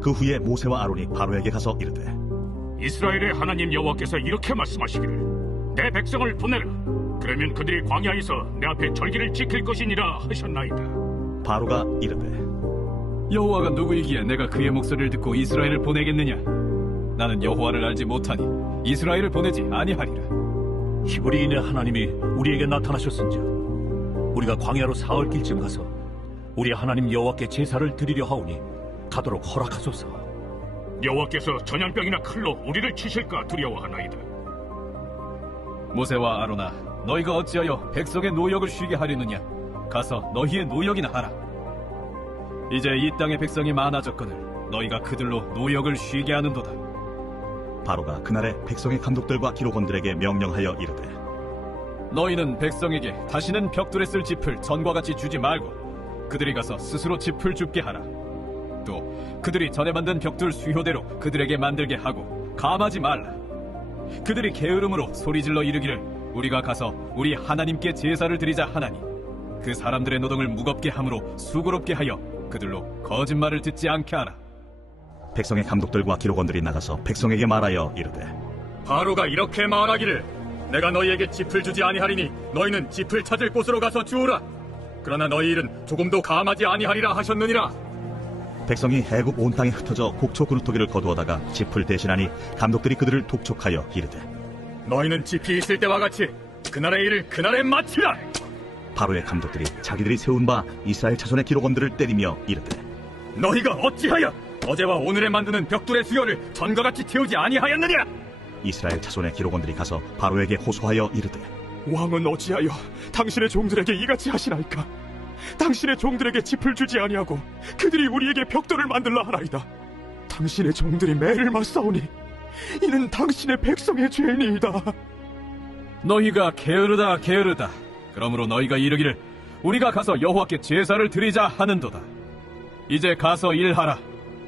그 후에 모세와 아론이 바로에게 가서 이르되 이스라엘의 하나님 여호와께서 이렇게 말씀하시기를 내 백성을 보내라. 그러면 그들이 광야에서 내 앞에 절기를 지킬 것이니라 하셨나이다. 바로가 이르되 여호와가 누구이기에 내가 그의 목소리를 듣고 이스라엘을 보내겠느냐? 나는 여호와를 알지 못하니 이스라엘을 보내지 아니하리라. 히브리인의 하나님이 우리에게 나타나셨은즉 우리가 광야로 사흘 길쯤 가서 우리 하나님 여호와께 제사를 드리려 하오니 가도록 허락하소서. 여호와께서 전염병이나 칼로 우리를 치실까 두려워하나이다. 모세와 아론아, 너희가 어찌하여 백성의 노역을 쉬게 하려느냐? 가서 너희의 노역이나 하라. 이제 이 땅의 백성이 많아졌거늘 너희가 그들로 노역을 쉬게 하는도다. 바로가 그날에 백성의 감독들과 기록원들에게 명령하여 이르되 너희는 백성에게 다시는 벽돌에 쓸 짚을 전과 같이 주지 말고 그들이 가서 스스로 짚을 줍게 하라. 또 그들이 전에 만든 벽돌 수효대로 그들에게 만들게 하고 감하지 말라. 그들이 게으름으로 소리질러 이르기를 우리가 가서 우리 하나님께 제사를 드리자 하나니 그 사람들의 노동을 무겁게 함으로 수고롭게 하여 그들로 거짓말을 듣지 않게 하라. 백성의 감독들과 기록원들이 나가서 백성에게 말하여 이르되 바로가 이렇게 말하기를 내가 너희에게 짚을 주지 아니하리니 너희는 짚을 찾을 곳으로 가서 주우라. 그러나 너희 일은 조금도 감하지 아니하리라 하셨느니라. 백성이 해국 온 땅에 흩어져 곡초 그루터기를 거두어다가 짚을 대신하니 감독들이 그들을 독촉하여 이르되 너희는 짚이 있을 때와 같이 그날의 일을 그날에 마치라. 바로의 감독들이 자기들이 세운 바 이스라엘 자손의 기록원들을 때리며 이르되 너희가 어찌하여 어제와 오늘에 만드는 벽돌의 수요를 전과 같이 태우지 아니하였느냐? 이스라엘 자손의 기록원들이 가서 바로에게 호소하여 이르되 왕은 어찌하여 당신의 종들에게 이같이 하시나이까? 당신의 종들에게 짚을 주지 아니하고 그들이 우리에게 벽돌을 만들라 하나이다. 당신의 종들이 매를 맞사오니 이는 당신의 백성의 죄니이다. 너희가 게으르다 게으르다. 그러므로 너희가 이르기를 우리가 가서 여호와께 제사를 드리자 하는도다. 이제 가서 일하라.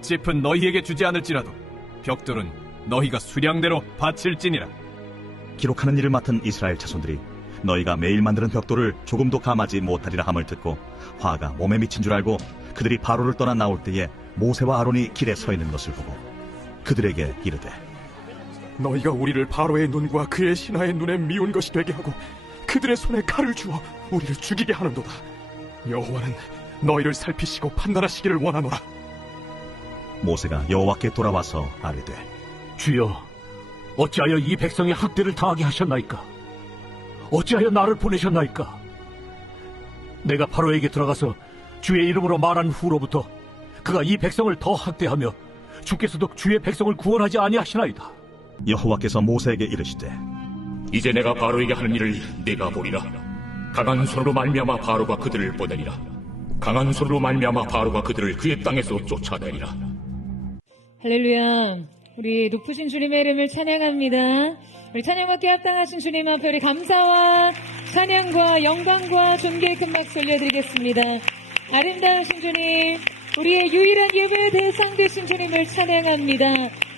짚은 너희에게 주지 않을지라도 벽돌은 너희가 수량대로 바칠지니라. 기록하는 일을 맡은 이스라엘 자손들이 너희가 매일 만드는 벽돌을 조금도 감하지 못하리라 함을 듣고 화가 몸에 미친 줄 알고 그들이 바로를 떠나 나올 때에 모세와 아론이 길에 서 있는 것을 보고 그들에게 이르되 너희가 우리를 바로의 눈과 그의 신하의 눈에 미운 것이 되게 하고 그들의 손에 칼을 주어 우리를 죽이게 하는도다. 여호와는 너희를 살피시고 판단하시기를 원하노라. 모세가 여호와께 돌아와서 아뢰되 주여, 어찌하여 이 백성의 학대를 당하게 하셨나이까? 어찌하여 나를 보내셨나이까? 내가 바로에게 들어가서 주의 이름으로 말한 후로부터 그가 이 백성을 더 학대하며 주께서도 주의 백성을 구원하지 아니하시나이다. 여호와께서 모세에게 이르시되 이제 내가 바로에게 하는 일을 네가 보리라. 강한 손으로 말미암아 바로가 그들을 보내리라. 강한 손으로 말미암아 바로가 그들을 그의 땅에서 쫓아내리라. 할렐루야. 우리 높으신 주님의 이름을 찬양합니다. 우리 찬양받기에 합당하신 주님 앞에 우리 감사와 찬양과 영광과 존귀의 큰 박수 올려드리겠습니다. 아름다우신 주님, 우리의 유일한 예배의 대상 되신 주님을 찬양합니다.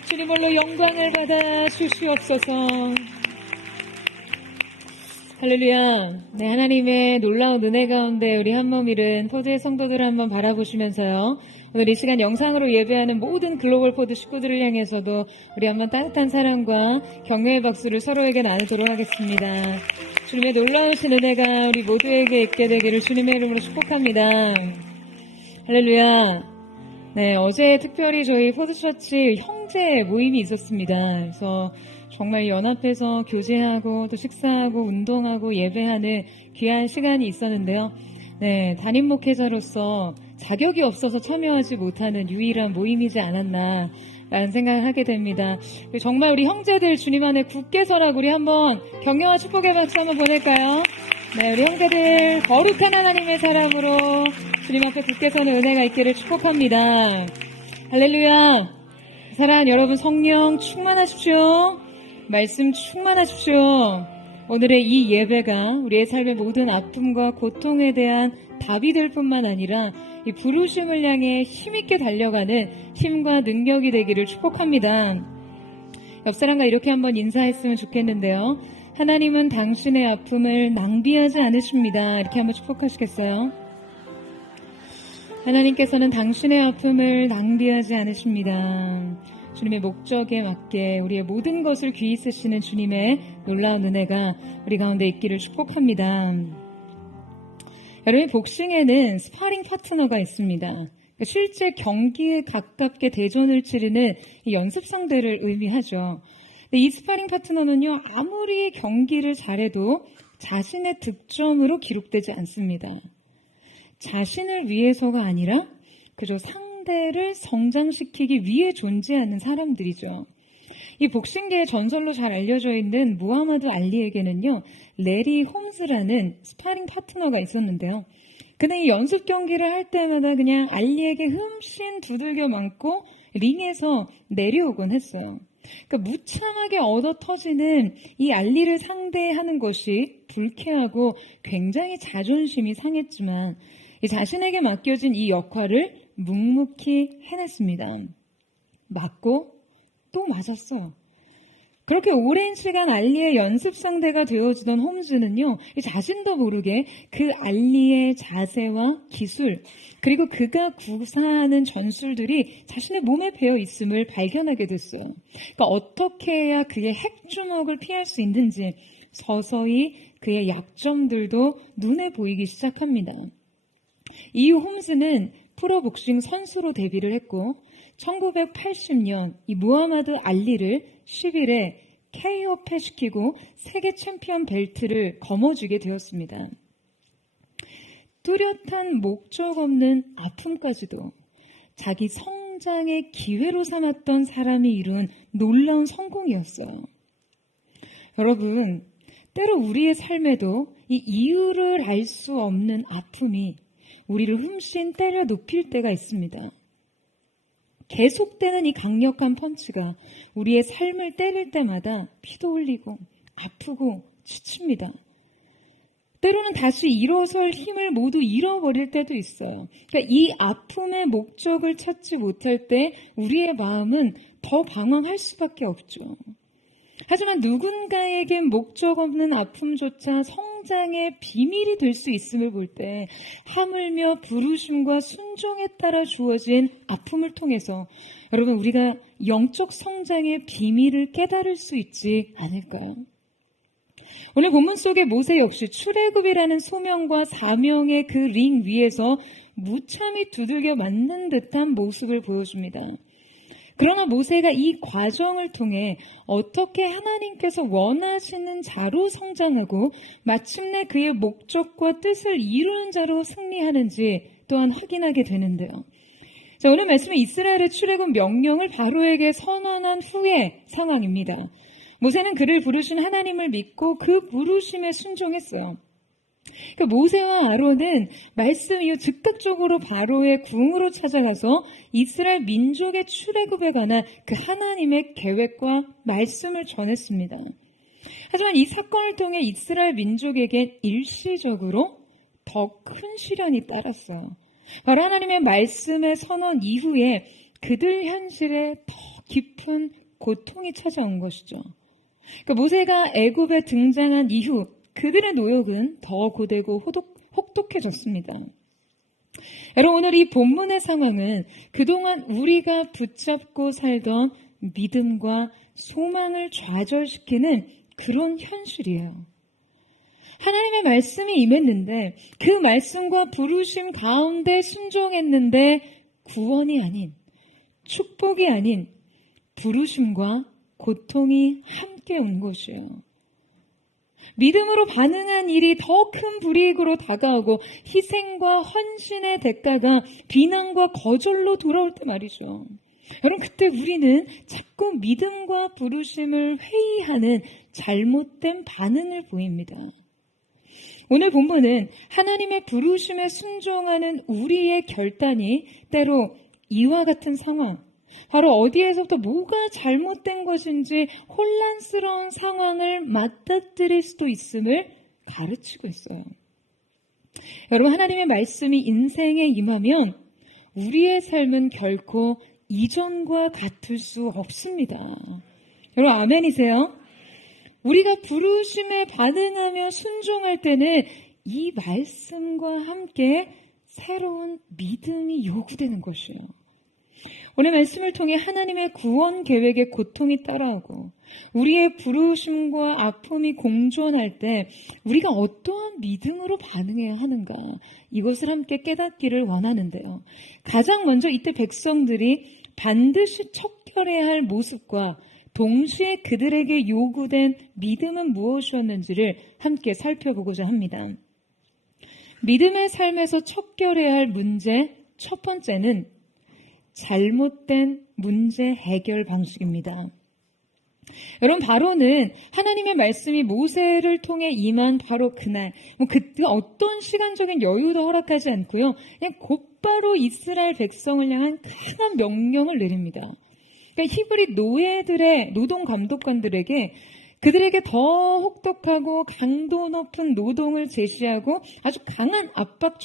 주님 홀로 영광을 받아 주시옵소서. 할렐루야. 네, 하나님의 놀라운 은혜 가운데 우리 한몸 잃은 포드의 성도들을 한번 바라보시면서요. 오늘 이 시간 영상으로 예배하는 모든 글로벌 포드 식구들을 향해서도 우리 한번 따뜻한 사랑과 격려의 박수를 서로에게 나누도록 하겠습니다. 주님의 놀라우신 은혜가 우리 모두에게 있게 되기를 주님의 이름으로 축복합니다. 할렐루야. 네, 어제 특별히 저희 포드처치 형제 모임이 있었습니다. 그래서 정말 연합해서 교제하고 또 식사하고 운동하고 예배하는 귀한 시간이 있었는데요. 네, 담임 목회자로서 자격이 없어서 참여하지 못하는 유일한 모임이지 않았나 라는 생각을 하게 됩니다. 정말 우리 형제들 주님 안에 굳게 서라고 우리 한번 격려와 축복의 박수 한번 보낼까요? 네, 우리 형제들 거룩한 하나님의 사람으로 주님 앞에 굳게 서는 은혜가 있기를 축복합니다. 할렐루야. 사랑하는 여러분, 성령 충만하십시오. 말씀 충만하십시오. 오늘의 이 예배가 우리의 삶의 모든 아픔과 고통에 대한 답이 될 뿐만 아니라 이 부르심을 향해 힘있게 달려가는 힘과 능력이 되기를 축복합니다. 옆 사람과 이렇게 한번 인사했으면 좋겠는데요. 하나님은 당신의 아픔을 낭비하지 않으십니다. 이렇게 한번 축복하시겠어요? 하나님께서는 당신의 아픔을 낭비하지 않으십니다. 주님의 목적에 맞게 우리의 모든 것을 귀히 쓰시는 주님의 놀라운 은혜가 우리 가운데 있기를 축복합니다. 여러분, 복싱에는 스파링 파트너가 있습니다. 실제 경기에 가깝게 대전을 치르는 연습 상대를 의미하죠. 이 스파링 파트너는요, 아무리 경기를 잘해도 자신의 득점으로 기록되지 않습니다. 자신을 위해서가 아니라 그저 상대를 성장시키기 위해 존재하는 사람들이죠. 이 복싱계의 전설로 잘 알려져 있는 무하마드 알리에게는요, 레리 홈즈라는 스파링 파트너가 있었는데요. 근데 이 연습 경기를 할 때마다 그냥 알리에게 흠씬 두들겨 맞고 링에서 내려오곤 했어요. 그러니까 무참하게 얻어 터지는 이 알리를 상대하는 것이 불쾌하고 굉장히 자존심이 상했지만 자신에게 맡겨진 이 역할을 묵묵히 해냈습니다. 맞고 또 맞았어요. 그렇게 오랜 시간 알리의 연습 상대가 되어주던 홈즈는요, 자신도 모르게 그 알리의 자세와 기술, 그리고 그가 구사하는 전술들이 자신의 몸에 배어 있음을 발견하게 됐어요. 그러니까 어떻게 해야 그의 핵주먹을 피할 수 있는지 서서히 그의 약점들도 눈에 보이기 시작합니다. 이후 홈즈는 프로복싱 선수로 데뷔를 했고 1980년 이 무하마드 알리를 10일에 KO 패시키고 세계 챔피언 벨트를 거머쥐게 되었습니다. 뚜렷한 목적 없는 아픔까지도 자기 성장의 기회로 삼았던 사람이 이룬 놀라운 성공이었어요. 여러분, 때로 우리의 삶에도 이 이유를 알 수 없는 아픔이 우리를 흠씬 때려 눕힐 때가 있습니다. 계속되는 이 강력한 펀치가 우리의 삶을 때릴 때마다 피도 흘리고 아프고 지칩니다. 때로는 다시 일어설 힘을 모두 잃어버릴 때도 있어요. 그러니까 이 아픔의 목적을 찾지 못할 때 우리의 마음은 더 방황할 수밖에 없죠. 하지만 누군가에게 목적 없는 아픔조차 성장의 비밀이 될 수 있음을 볼 때 하물며 부르심과 순종에 따라 주어진 아픔을 통해서 여러분, 우리가 영적 성장의 비밀을 깨달을 수 있지 않을까요? 오늘 본문 속의 모세 역시 출애굽이라는 소명과 사명의 그 링 위에서 무참히 두들겨 맞는 듯한 모습을 보여줍니다. 그러나 모세가 이 과정을 통해 어떻게 하나님께서 원하시는 자로 성장하고 마침내 그의 목적과 뜻을 이루는 자로 승리하는지 또한 확인하게 되는데요. 자, 오늘 말씀은 이스라엘의 출애굽 명령을 바로에게 선언한 후의 상황입니다. 모세는 그를 부르신 하나님을 믿고 그 부르심에 순종했어요. 그러니까 모세와 아론은 말씀 이후 즉각적으로 바로의 궁으로 찾아가서 이스라엘 민족의 출애굽에 관한 그 하나님의 계획과 말씀을 전했습니다. 하지만 이 사건을 통해 이스라엘 민족에게 일시적으로 더 큰 시련이 따랐어요. 바로 하나님의 말씀의 선언 이후에 그들 현실에 더 깊은 고통이 찾아온 것이죠. 그러니까 모세가 애굽에 등장한 이후 그들의 노역은 더 고되고 혹독해졌습니다. 여러분, 오늘 이 본문의 상황은 그동안 우리가 붙잡고 살던 믿음과 소망을 좌절시키는 그런 현실이에요. 하나님의 말씀이 임했는데 그 말씀과 부르심 가운데 순종했는데 구원이 아닌, 축복이 아닌 부르심과 고통이 함께 온 것이에요. 믿음으로 반응한 일이 더 큰 불이익으로 다가오고 희생과 헌신의 대가가 비난과 거절로 돌아올 때 말이죠. 여러분, 그때 우리는 자꾸 믿음과 부르심을 회의하는 잘못된 반응을 보입니다. 오늘 본문은 하나님의 부르심에 순종하는 우리의 결단이 때로 이와 같은 상황, 바로 어디에서부터 뭐가 잘못된 것인지 혼란스러운 상황을 맞닥뜨릴 수도 있음을 가르치고 있어요. 여러분, 하나님의 말씀이 인생에 임하면 우리의 삶은 결코 이전과 같을 수 없습니다. 여러분, 아멘이세요? 우리가 부르심에 반응하며 순종할 때는 이 말씀과 함께 새로운 믿음이 요구되는 것이에요. 오늘 말씀을 통해 하나님의 구원 계획에 고통이 따라오고 우리의 부르심과 아픔이 공존할 때 우리가 어떠한 믿음으로 반응해야 하는가, 이것을 함께 깨닫기를 원하는데요. 가장 먼저 이때 백성들이 반드시 척결해야 할 모습과 동시에 그들에게 요구된 믿음은 무엇이었는지를 함께 살펴보고자 합니다. 믿음의 삶에서 척결해야 할 문제 첫 번째는 잘못된 문제 해결 방식입니다. 여러분, 바로는 하나님의 말씀이 모세를 통해 임한 바로 그날, 그때 어떤 시간적인 여유도 허락하지 않고요, 그냥 곧바로 이스라엘 백성을 향한 강한 명령을 내립니다. 그러니까 히브리 노예들의 노동 감독관들에게 그들에게 더 혹독하고 강도 높은 노동을 제시하고 아주 강한 압박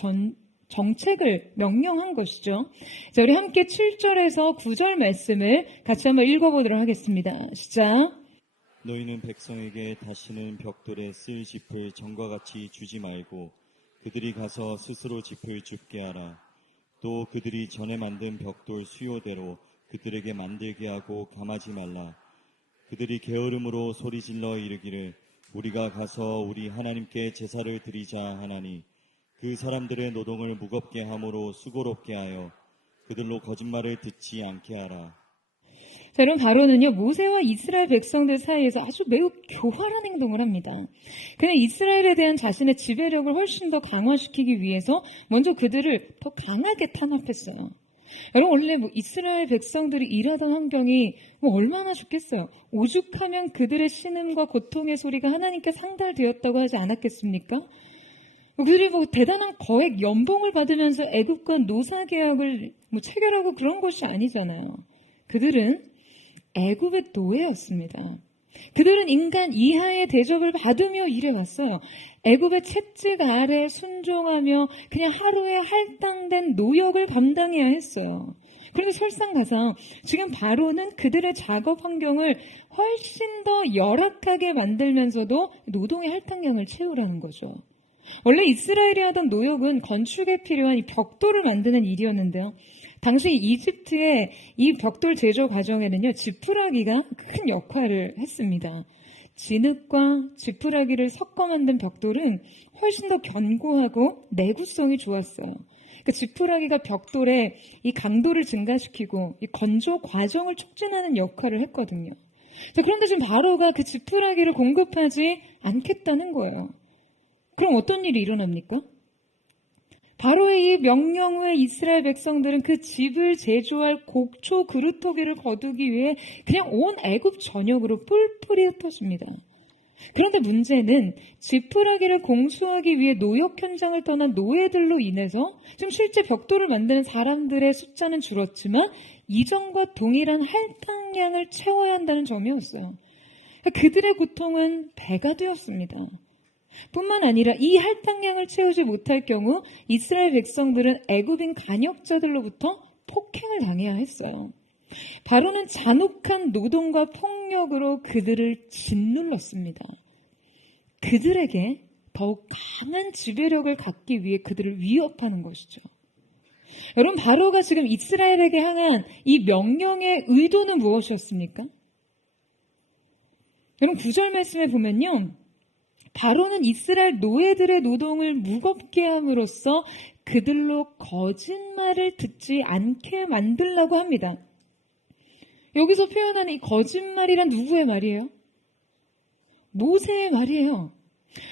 정책을 명령한 것이죠. 자, 우리 함께 7절에서 9절 말씀을 같이 한번 읽어보도록 하겠습니다. 시작. 너희는 백성에게 다시는 벽돌에 쓸 짚을 전과 같이 주지 말고 그들이 가서 스스로 짚을 줍게 하라. 또 그들이 전에 만든 벽돌 수요대로 그들에게 만들게 하고 감하지 말라. 그들이 게으름으로 소리질러 이르기를 우리가 가서 우리 하나님께 제사를 드리자 하나니 그 사람들의 노동을 무겁게 함으로 수고롭게 하여 그들로 거짓말을 듣지 않게 하라. 자, 여러분, 바로는요, 모세와 이스라엘 백성들 사이에서 아주 매우 교활한 행동을 합니다. 그는 이스라엘에 대한 자신의 지배력을 훨씬 더 강화시키기 위해서 먼저 그들을 더 강하게 탄압했어요. 여러분, 원래 이스라엘 백성들이 일하던 환경이 얼마나 좋겠어요. 오죽하면 그들의 신음과 고통의 소리가 하나님께 상달되었다고 하지 않았겠습니까? 그들이 대단한 거액 연봉을 받으면서 애굽과 노사계약을 체결하고 그런 것이 아니잖아요. 그들은 애굽의 노예였습니다. 그들은 인간 이하의 대접을 받으며 일해왔어요. 애굽의 채찍 아래 순종하며 그냥 하루에 할당된 노역을 감당해야 했어요. 그런데 설상가상 지금 바로는 그들의 작업 환경을 훨씬 더 열악하게 만들면서도 노동의 할당량을 채우라는 거죠. 원래 이스라엘이 하던 노역은 건축에 필요한 이 벽돌을 만드는 일이었는데요. 당시 이집트의 이 벽돌 제조 과정에는요, 지푸라기가 큰 역할을 했습니다. 진흙과 지푸라기를 섞어 만든 벽돌은 훨씬 더 견고하고 내구성이 좋았어요. 그 지푸라기가 벽돌의 이 강도를 증가시키고 이 건조 과정을 촉진하는 역할을 했거든요. 자, 그런데 지금 바로가 그 지푸라기를 공급하지 않겠다는 거예요. 그럼 어떤 일이 일어납니까? 바로의 이 명령 후에 이스라엘 백성들은 그 집을 제조할 곡초 그루터기를 거두기 위해 그냥 온 애굽 전역으로 뿔뿔이 흩어집니다. 그런데 문제는 지푸라기를 공수하기 위해 노역 현장을 떠난 노예들로 인해서 지금 실제 벽돌을 만드는 사람들의 숫자는 줄었지만 이전과 동일한 할당량을 채워야 한다는 점이었어요. 그들의 고통은 배가 되었습니다. 뿐만 아니라 이 할당량을 채우지 못할 경우 이스라엘 백성들은 애굽인 간역자들로부터 폭행을 당해야 했어요. 바로는 잔혹한 노동과 폭력으로 그들을 짓눌렀습니다. 그들에게 더욱 강한 지배력을 갖기 위해 그들을 위협하는 것이죠. 여러분, 바로가 지금 이스라엘에게 향한 이 명령의 의도는 무엇이었습니까? 여러분, 9절 말씀에 보면요, 바로는 이스라엘 노예들의 노동을 무겁게 함으로써 그들로 거짓말을 듣지 않게 만들려고 합니다. 여기서 표현하는 이 거짓말이란 누구의 말이에요? 모세의 말이에요.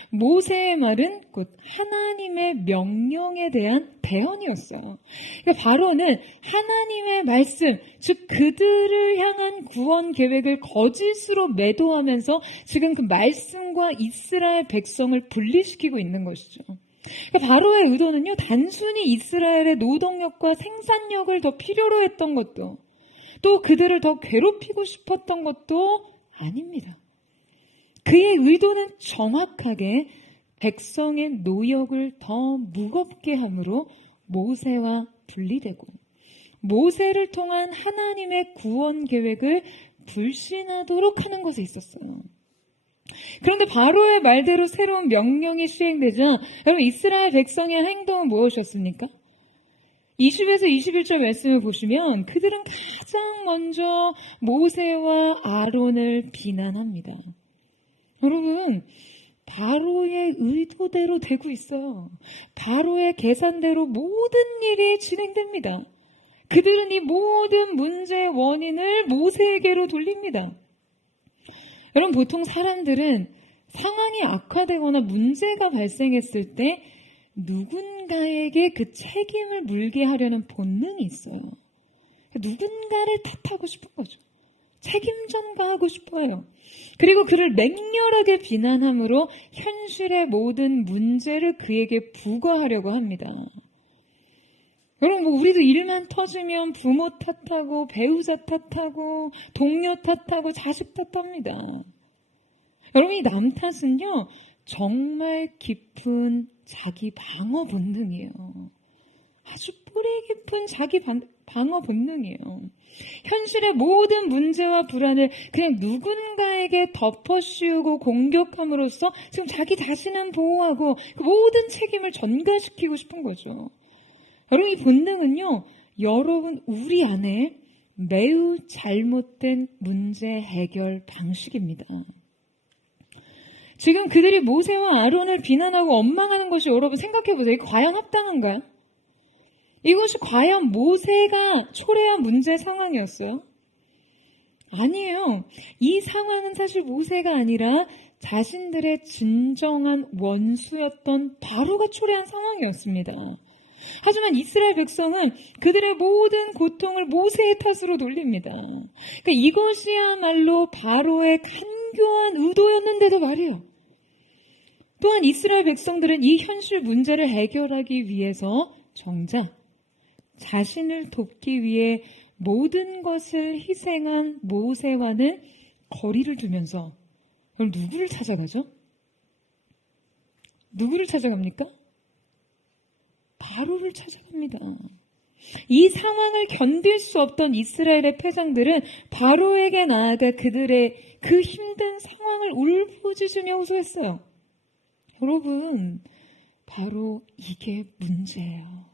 모세의 말은 곧 하나님의 명령에 대한 대언이었어요. 그러니까 바로는 하나님의 말씀, 즉 그들을 향한 구원 계획을 거짓으로 매도하면서 지금 그 말씀과 이스라엘 백성을 분리시키고 있는 것이죠. 그러니까 바로의 의도는요, 단순히 이스라엘의 노동력과 생산력을 더 필요로 했던 것도, 또 그들을 더 괴롭히고 싶었던 것도 아닙니다. 그의 의도는 정확하게 백성의 노역을 더 무겁게 함으로 모세와 분리되고 모세를 통한 하나님의 구원 계획을 불신하도록 하는 것에 있었어요. 그런데 바로의 말대로 새로운 명령이 시행되자 여러분, 이스라엘 백성의 행동은 무엇이었습니까? 20에서 21절 말씀을 보시면 그들은 가장 먼저 모세와 아론을 비난합니다. 여러분, 바로의 의도대로 되고 있어요. 바로의 계산대로 모든 일이 진행됩니다. 그들은 이 모든 문제의 원인을 모세에게로 돌립니다. 여러분, 보통 사람들은 상황이 악화되거나 문제가 발생했을 때 누군가에게 그 책임을 물게 하려는 본능이 있어요. 누군가를 탓하고 싶은 거죠. 책임 전가하고 싶어요. 그리고 그를 맹렬하게 비난함으로 현실의 모든 문제를 그에게 부과하려고 합니다. 여러분, 우리도 일만 터지면 부모 탓하고 배우자 탓하고 동료 탓하고 자식 탓합니다. 여러분, 이 남 탓은요, 정말 깊은 자기 방어 본능이에요. 아주 뿌리 깊은 자기 방어 본능이에요. 현실의 모든 문제와 불안을 그냥 누군가에게 덮어씌우고 공격함으로써 지금 자기 자신은 보호하고 그 모든 책임을 전가시키고 싶은 거죠. 여러분, 이 본능은요, 여러분 우리 안에 매우 잘못된 문제 해결 방식입니다. 지금 그들이 모세와 아론을 비난하고 원망하는 것이 여러분 생각해보세요. 이게 과연 합당한가요? 이것이 과연 모세가 초래한 문제 상황이었어요? 아니에요. 이 상황은 사실 모세가 아니라 자신들의 진정한 원수였던 바로가 초래한 상황이었습니다. 하지만 이스라엘 백성은 그들의 모든 고통을 모세의 탓으로 돌립니다. 그러니까 이것이야말로 바로의 간교한 의도였는데도 말이에요. 또한 이스라엘 백성들은 이 현실 문제를 해결하기 위해서 정작 자신을 돕기 위해 모든 것을 희생한 모세와는 거리를 두면서 누구를 찾아가죠? 누구를 찾아갑니까? 바로를 찾아갑니다. 이 상황을 견딜 수 없던 이스라엘의 패장들은 바로에게 나아가 그들의 그 힘든 상황을 울부짖으며 호소했어요. 여러분, 바로 이게 문제예요.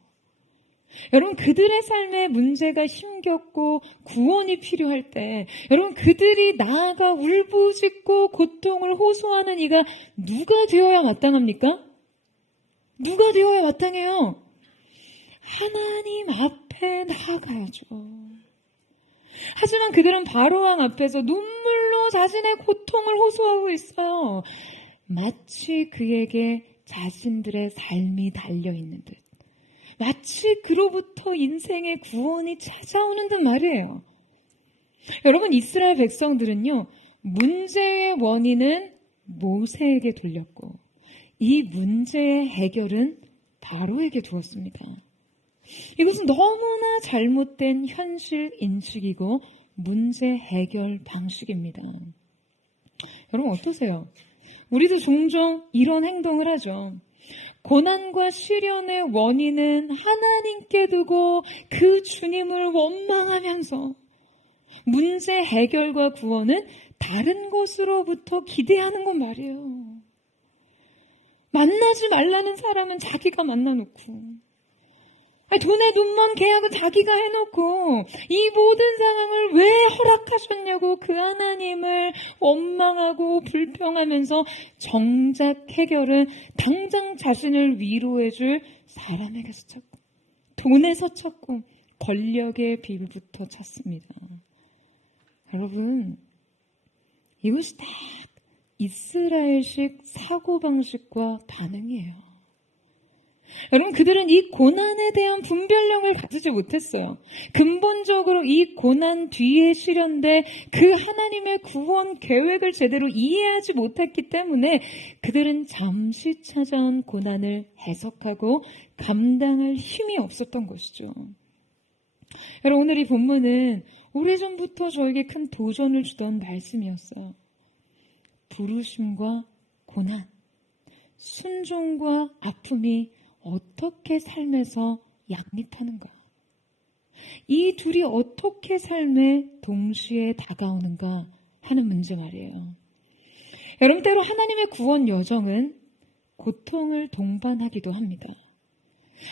여러분, 그들의 삶에 문제가 힘겹고 구원이 필요할 때 여러분, 그들이 나아가 울부짖고 고통을 호소하는 이가 누가 되어야 마땅합니까? 누가 되어야 마땅해요? 하나님 앞에 나아가야죠. 하지만 그들은 바로왕 앞에서 눈물로 자신의 고통을 호소하고 있어요. 마치 그에게 자신들의 삶이 달려있는 듯, 마치 그로부터 인생의 구원이 찾아오는 듯 말이에요. 여러분, 이스라엘 백성들은요, 문제의 원인은 모세에게 돌렸고 이 문제의 해결은 바로에게 두었습니다. 이것은 너무나 잘못된 현실 인식이고 문제 해결 방식입니다. 여러분, 어떠세요? 우리도 종종 이런 행동을 하죠. 고난과 시련의 원인은 하나님께 두고 그 주님을 원망하면서 문제 해결과 구원은 다른 것으로부터 기대하는 건 말이에요. 만나지 말라는 사람은 자기가 만나놓고, 돈에 눈먼 계약은 자기가 해놓고, 이 모든 상황을 왜 허락하셨냐고 그 하나님을 원망하고 불평하면서 정작 해결은 당장 자신을 위로해줄 사람에게서 찾고, 돈에서 찾고, 권력의 빌부터 찾습니다. 여러분, 이것이 다 이스라엘식 사고방식과 반응이에요. 여러분, 그들은 이 고난에 대한 분별력을 가지지 못했어요. 근본적으로 이 고난 뒤에 실현된 그 하나님의 구원 계획을 제대로 이해하지 못했기 때문에 그들은 잠시 찾아온 고난을 해석하고 감당할 힘이 없었던 것이죠. 여러분, 오늘 이 본문은 오래전부터 저에게 큰 도전을 주던 말씀이었어요. 부르심과 고난, 순종과 아픔이 어떻게 삶에서 양립하는가? 이 둘이 어떻게 삶에 동시에 다가오는가 하는 문제 말이에요. 여러분, 때로 하나님의 구원 여정은 고통을 동반하기도 합니다.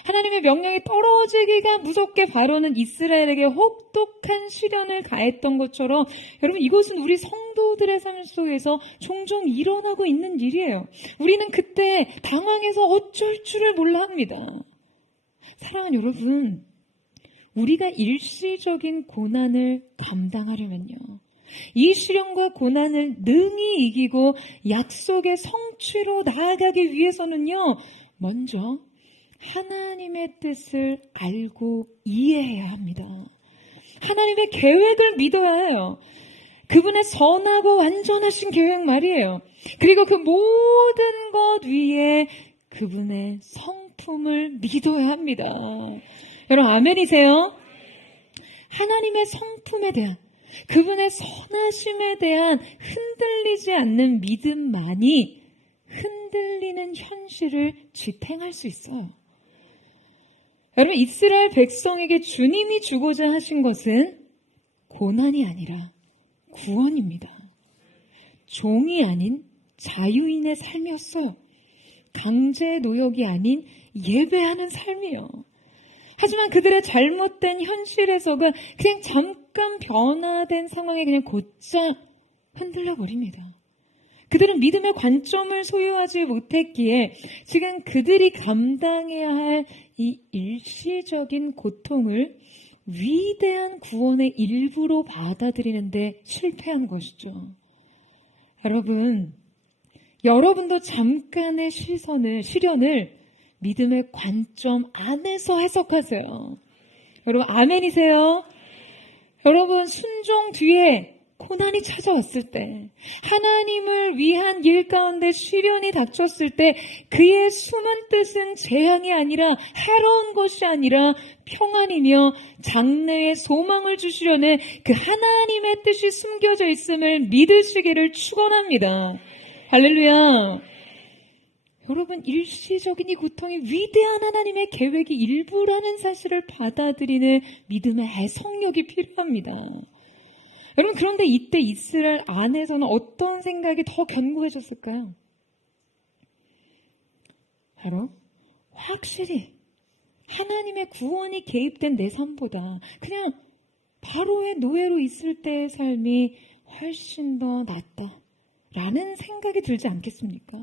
하나님의 명령이 떨어지기가 무섭게 바로는 이스라엘에게 혹독한 시련을 가했던 것처럼 여러분 이것은 우리 성도들의 삶 속에서 종종 일어나고 있는 일이에요. 우리는 그때 당황해서 어쩔 줄을 몰라 합니다. 사랑하는 여러분, 우리가 일시적인 고난을 감당하려면요, 이 시련과 고난을 능히 이기고 약속의 성취로 나아가기 위해서는요, 먼저 하나님의 뜻을 알고 이해해야 합니다. 하나님의 계획을 믿어야 해요. 그분의 선하고 완전하신 계획 말이에요. 그리고 그 모든 것 위에 그분의 성품을 믿어야 합니다. 여러분 아멘이세요? 하나님의 성품에 대한, 그분의 선하심에 대한 흔들리지 않는 믿음만이 흔들리는 현실을 지탱할 수 있어요. 여러분, 이스라엘 백성에게 주님이 주고자 하신 것은 고난이 아니라 구원입니다. 종이 아닌 자유인의 삶이었어요. 강제 노역이 아닌 예배하는 삶이요. 하지만 그들의 잘못된 현실에서가 그냥 잠깐 변화된 상황에 그냥 곧장 흔들려 버립니다. 그들은 믿음의 관점을 소유하지 못했기에 지금 그들이 감당해야 할 이 일시적인 고통을 위대한 구원의 일부로 받아들이는데 실패한 것이죠. 여러분도 잠깐의 시련을 믿음의 관점 안에서 해석하세요. 여러분 아멘이세요? 여러분 순종 뒤에 고난이 찾아왔을 때, 하나님을 위한 일 가운데 시련이 닥쳤을 때 그의 숨은 뜻은 재앙이 아니라, 해로운 것이 아니라 평안이며 장래의 소망을 주시려는 그 하나님의 뜻이 숨겨져 있음을 믿으시기를 축원합니다. 할렐루야. 여러분, 일시적인 이 고통이 위대한 하나님의 계획이 일부라는 사실을 받아들이는 믿음의 해석력이 필요합니다. 여러분, 그런데 이때 이스라엘 안에서는 어떤 생각이 더 견고해졌을까요? 바로 확실히 하나님의 구원이 개입된 내 삶보다 그냥 바로의 노예로 있을 때의 삶이 훨씬 더 낫다라는 생각이 들지 않겠습니까?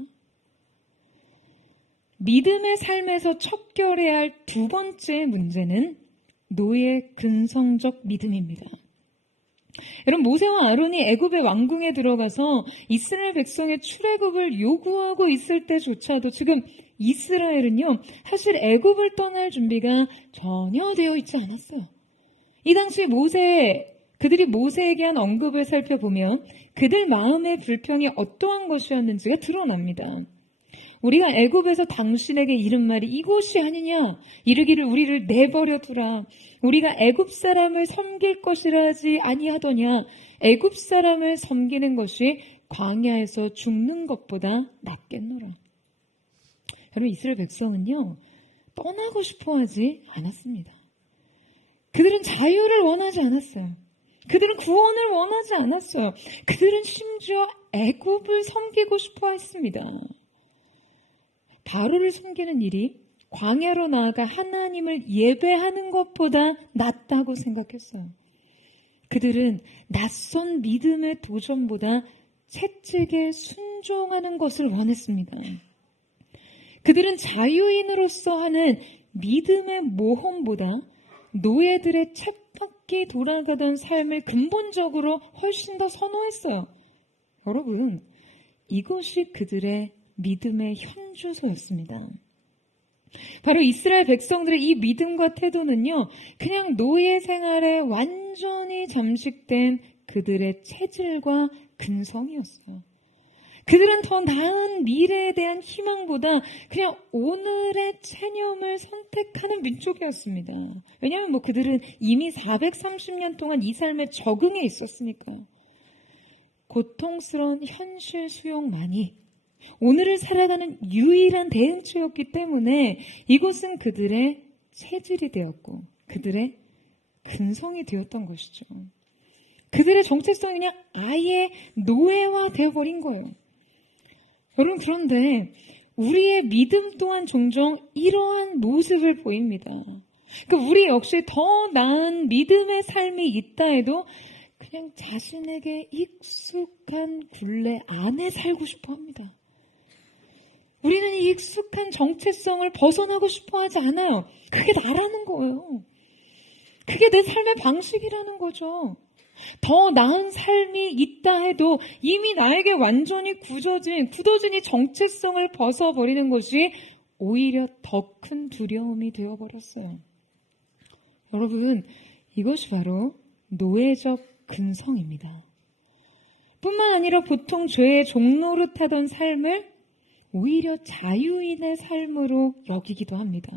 믿음의 삶에서 척결해야 할 두 번째 문제는 노예 근성적 믿음입니다. 여러분, 모세와 아론이 애굽의 왕궁에 들어가서 이스라엘 백성의 출애굽을 요구하고 있을 때조차도 지금 이스라엘은요, 사실 애굽을 떠날 준비가 전혀 되어 있지 않았어요. 이 당시 그들이 모세에게 한 언급을 살펴보면 그들 마음의 불평이 어떠한 것이었는지가 드러납니다. 우리가 애굽에서 당신에게 이른 말이 이곳이 아니냐, 이르기를 우리를 내버려 두라. 우리가 애굽 사람을 섬길 것이라 하지 아니하더냐. 애굽 사람을 섬기는 것이 광야에서 죽는 것보다 낫겠노라. 여러분, 이스라엘 백성은요, 떠나고 싶어 하지 않았습니다. 그들은 자유를 원하지 않았어요. 그들은 구원을 원하지 않았어요. 그들은 심지어 애굽을 섬기고 싶어 했습니다. 바로를 섬기는 일이 광야로 나아가 하나님을 예배하는 것보다 낫다고 생각했어요. 그들은 낯선 믿음의 도전보다 채찍에 순종하는 것을 원했습니다. 그들은 자유인으로서 하는 믿음의 모험보다 노예들의 쳇바퀴 돌아가던 삶을 근본적으로 훨씬 더 선호했어요. 여러분, 이것이 그들의 믿음의 현주소였습니다. 바로 이스라엘 백성들의 이 믿음과 태도는요, 그냥 노예 생활에 완전히 잠식된 그들의 체질과 근성이었어요. 그들은 더 나은 미래에 대한 희망보다 그냥 오늘의 체념을 선택하는 민족이었습니다. 왜냐하면 그들은 이미 430년 동안 이 삶에 적응해 있었으니까요. 고통스러운 현실 수용만이 오늘을 살아가는 유일한 대응처였기 때문에 이곳은 그들의 체질이 되었고 그들의 근성이 되었던 것이죠. 그들의 정체성이 그냥 아예 노예화 되어버린 거예요. 여러분, 그런데 우리의 믿음 또한 종종 이러한 모습을 보입니다. 우리 역시 더 나은 믿음의 삶이 있다 해도 그냥 자신에게 익숙한 굴레 안에 살고 싶어 합니다. 우리는 이 익숙한 정체성을 벗어나고 싶어 하지 않아요. 그게 나라는 거예요. 그게 내 삶의 방식이라는 거죠. 더 나은 삶이 있다 해도 이미 나에게 완전히 굳어진 이 정체성을 벗어버리는 것이 오히려 더 큰 두려움이 되어버렸어요. 여러분, 이것이 바로 노예적 근성입니다. 뿐만 아니라 보통 죄의 종노릇하던 삶을 오히려 자유인의 삶으로 여기기도 합니다.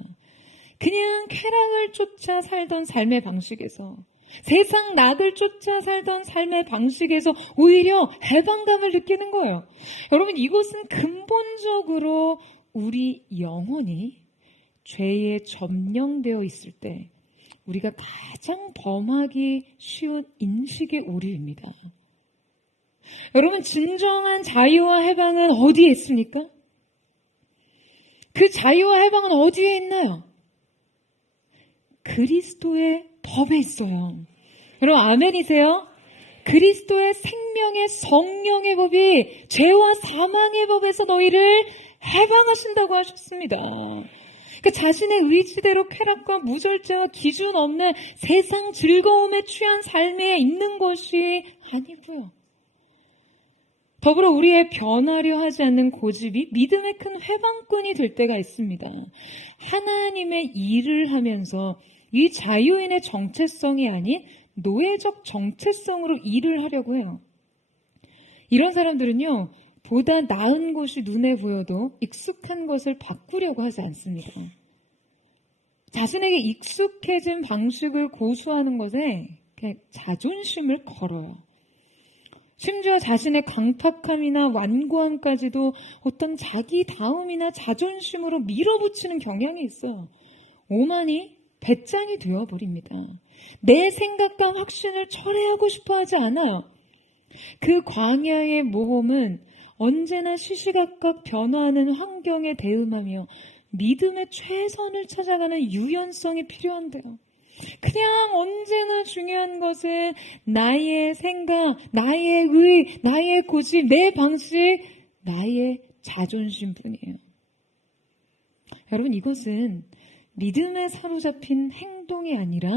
그냥 쾌락을 쫓아 살던 삶의 방식에서, 세상 낙을 쫓아 살던 삶의 방식에서 오히려 해방감을 느끼는 거예요. 여러분, 이것은 근본적으로 우리 영혼이 죄에 점령되어 있을 때 우리가 가장 범하기 쉬운 인식의 오류입니다. 여러분, 진정한 자유와 해방은 어디에 있습니까? 그 자유와 해방은 어디에 있나요? 그리스도의 법에 있어요. 여러분, 아멘이세요? 그리스도의 생명의 성령의 법이 죄와 사망의 법에서 너희를 해방하신다고 하셨습니다. 자신의 의지대로 쾌락과 무절제와 기준 없는 세상 즐거움에 취한 삶에 있는 것이 아니고요. 더불어 우리의 변하려 하지 않는 고집이 믿음의 큰 회방꾼이 될 때가 있습니다. 하나님의 일을 하면서 이 자유인의 정체성이 아닌 노예적 정체성으로 일을 하려고 해요. 이런 사람들은요, 보다 나은 것이 눈에 보여도 익숙한 것을 바꾸려고 하지 않습니다. 자신에게 익숙해진 방식을 고수하는 것에 그냥 자존심을 걸어요. 심지어 자신의 강팍함이나 완고함까지도 어떤 자기 다움이나 자존심으로 밀어붙이는 경향이 있어요. 오만이 배짱이 되어버립니다. 내 생각과 확신을 철회하고 싶어 하지 않아요. 그 광야의 모험은 언제나 시시각각 변화하는 환경에 대응하며 믿음의 최선을 찾아가는 유연성이 필요한데요. 그냥 언제나 중요한 것은 나의 생각, 나의 의, 나의 고집, 내 방식, 나의 자존심뿐이에요. 여러분, 이것은 믿음에 사로잡힌 행동이 아니라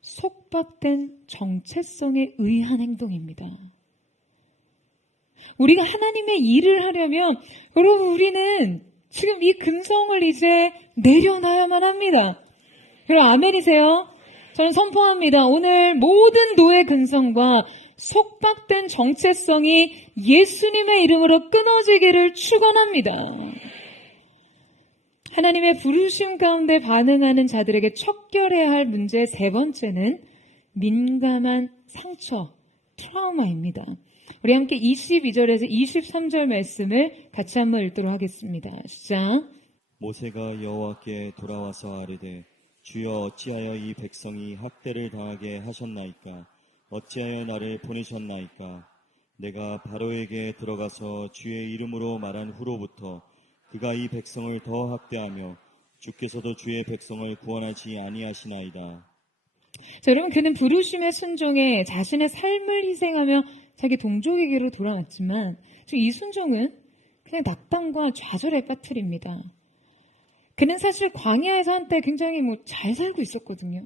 속박된 정체성에 의한 행동입니다. 우리가 하나님의 일을 하려면 여러분, 우리는 지금 이 근성을 이제 내려놔야만 합니다. 여러분, 아멘이세요? 저는 선포합니다. 오늘 모든 노예 근성과 속박된 정체성이 예수님의 이름으로 끊어지기를 축원합니다. 하나님의 부르심 가운데 반응하는 자들에게 척결해야 할 문제 세 번째는 민감한 상처, 트라우마입니다. 우리 함께 22절에서 23절 말씀을 같이 한번 읽도록 하겠습니다. 시작. 모세가 여호와께 돌아와서 아뢰되 주여 어찌하여 이 백성이 학대를 당하게 하셨나이까? 어찌하여 나를 보내셨나이까? 내가 바로에게 들어가서 주의 이름으로 말한 후로부터 그가 이 백성을 더 학대하며 주께서도 주의 백성을 구원하지 아니하시나이다. 자, 여러분, 그는 부르심에 순종해 자신의 삶을 희생하며 자기 동족에게로 돌아왔지만 이 순종은 그냥 낙담과 좌절에 빠뜨립니다. 그는 사실 광야에서 한때 굉장히 잘 살고 있었거든요.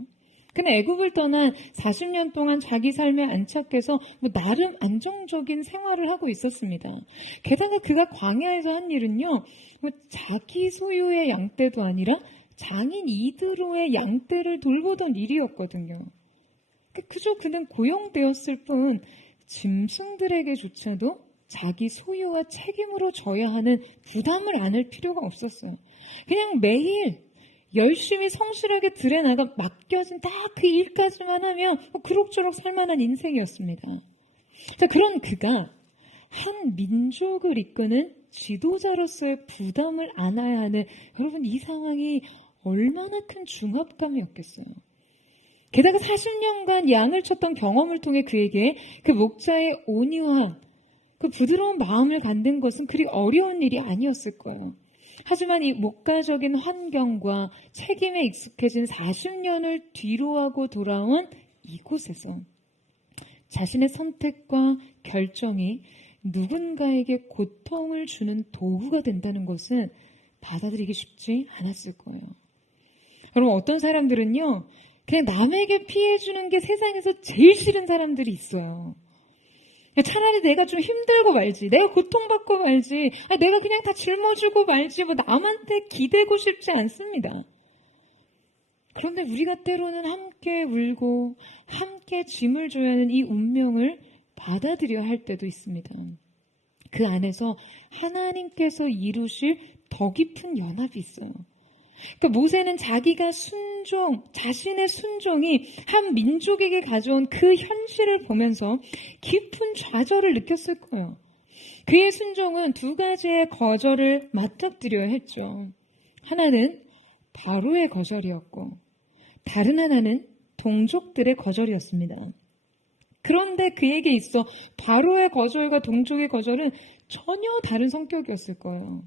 그는 애굽을 떠난 40년 동안 자기 삶에 안착해서 나름 안정적인 생활을 하고 있었습니다. 게다가 그가 광야에서 한 일은요, 자기 소유의 양떼도 아니라 장인 이드로의 양떼를 돌보던 일이었거든요. 그저 그는 고용되었을 뿐 짐승들에게조차도 자기 소유와 책임으로 져야 하는 부담을 안을 필요가 없었어요. 그냥 매일 열심히 성실하게 들에 나가 맡겨진 딱 그 일까지만 하면 그럭저럭 살만한 인생이었습니다. 자, 그런 그가 한 민족을 이끄는 지도자로서의 부담을 안아야 하는, 여러분, 이 상황이 얼마나 큰 중압감이었겠어요. 게다가 40년간 양을 쳤던 경험을 통해 그에게 그 목자의 온유함, 그 부드러운 마음을 갖는 것은 그리 어려운 일이 아니었을 거예요. 하지만 이 목가적인 환경과 책임에 익숙해진 40년을 뒤로하고 돌아온 이곳에서 자신의 선택과 결정이 누군가에게 고통을 주는 도구가 된다는 것은 받아들이기 쉽지 않았을 거예요. 여러분, 어떤 사람들은요, 그냥 남에게 피해 주는 게 세상에서 제일 싫은 사람들이 있어요. 차라리 내가 좀 힘들고 말지, 내가 고통받고 말지, 내가 그냥 다 짊어지고 말지, 뭐 남한테 기대고 싶지 않습니다. 그런데 우리가 때로는 함께 울고 함께 짐을 져야 하는 이 운명을 받아들여야 할 때도 있습니다. 그 안에서 하나님께서 이루실 더 깊은 연합이 있어요. 그러니까 모세는 자기가 자신의 순종이 한 민족에게 가져온 그 현실을 보면서 깊은 좌절을 느꼈을 거예요. 그의 순종은 두 가지의 거절을 맞닥뜨려야 했죠. 하나는 바로의 거절이었고 다른 하나는 동족들의 거절이었습니다. 그런데 그에게 있어 바로의 거절과 동족의 거절은 전혀 다른 성격이었을 거예요.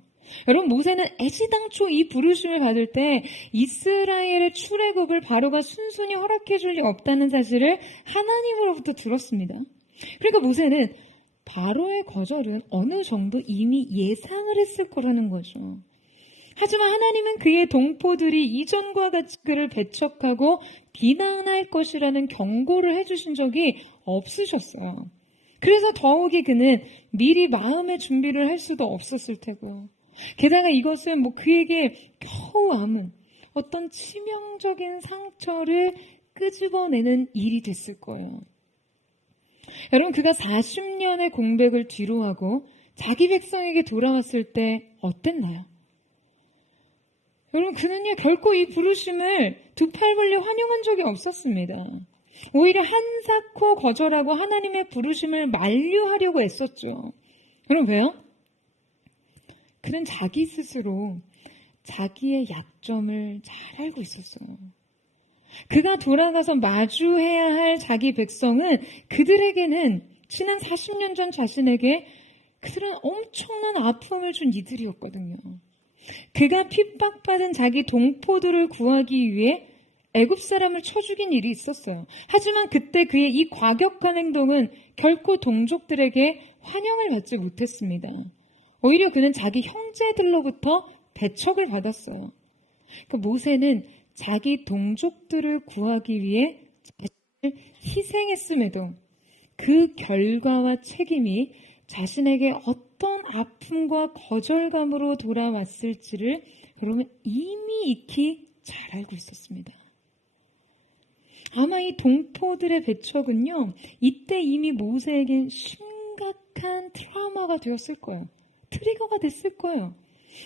여러분, 모세는 애시당초 이 부르심을 받을 때 이스라엘의 출애굽을 바로가 순순히 허락해 줄 리 없다는 사실을 하나님으로부터 들었습니다. 그러니까 모세는 바로의 거절은 어느 정도 이미 예상을 했을 거라는 거죠. 하지만 하나님은 그의 동포들이 이전과 같이 그를 배척하고 비난할 것이라는 경고를 해주신 적이 없으셨어요. 그래서 더욱이 그는 미리 마음의 준비를 할 수도 없었을 테고요. 게다가 이것은 그에게 겨우 아무 어떤 치명적인 상처를 끄집어내는 일이 됐을 거예요. 여러분, 그가 40년의 공백을 뒤로하고 자기 백성에게 돌아왔을 때 어땠나요? 여러분, 그는요 결코 이 부르심을 두 팔 벌려 환영한 적이 없었습니다. 오히려 한사코 거절하고 하나님의 부르심을 만류하려고 애썼죠. 여러분, 왜요? 그는 자기 스스로 자기의 약점을 잘 알고 있었어요. 그가 돌아가서 마주해야 할 자기 백성은 그들에게는 지난 40년 전 자신에게 그들은 엄청난 아픔을 준 이들이었거든요. 그가 핍박받은 자기 동포들을 구하기 위해 애굽 사람을 쳐 죽인 일이 있었어요. 하지만 그때 그의 이 과격한 행동은 결코 동족들에게 환영을 받지 못했습니다. 오히려 그는 자기 형제들로부터 배척을 받았어요. 그러니까 모세는 자기 동족들을 구하기 위해 자신을 희생했음에도 그 결과와 책임이 자신에게 어떤 아픔과 거절감으로 돌아왔을지를 여러분 이미 익히 잘 알고 있었습니다. 아마 이 동포들의 배척은요, 이때 이미 모세에겐 심각한 트라우마가 되었을 거예요. 트리거가 됐을 거예요.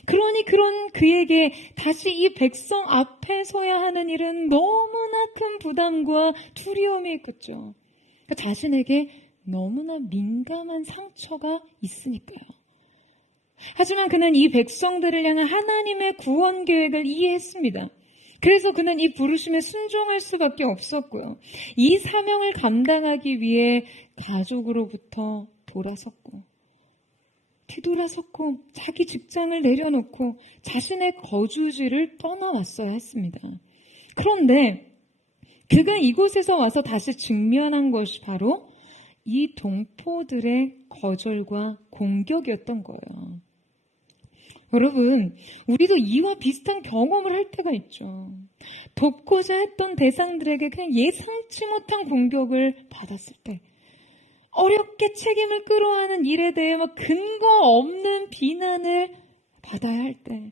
그러니 그런 그에게 다시 이 백성 앞에 서야 하는 일은 너무나 큰 부담과 두려움이 있겠죠. 그러니까 자신에게 너무나 민감한 상처가 있으니까요. 하지만 그는 이 백성들을 향한 하나님의 구원 계획을 이해했습니다. 그래서 그는 이 부르심에 순종할 수밖에 없었고요. 이 사명을 감당하기 위해 가족으로부터 뒤돌아섰고 자기 직장을 내려놓고 자신의 거주지를 떠나왔어야 했습니다. 그런데 그가 이곳에서 와서 다시 직면한 것이 바로 이 동포들의 거절과 공격이었던 거예요. 여러분, 우리도 이와 비슷한 경험을 할 때가 있죠. 돕고자 했던 대상들에게 그냥 예상치 못한 공격을 받았을 때, 어렵게 책임을 끌어안은 일에 대해 근거 없는 비난을 받아야 할 때,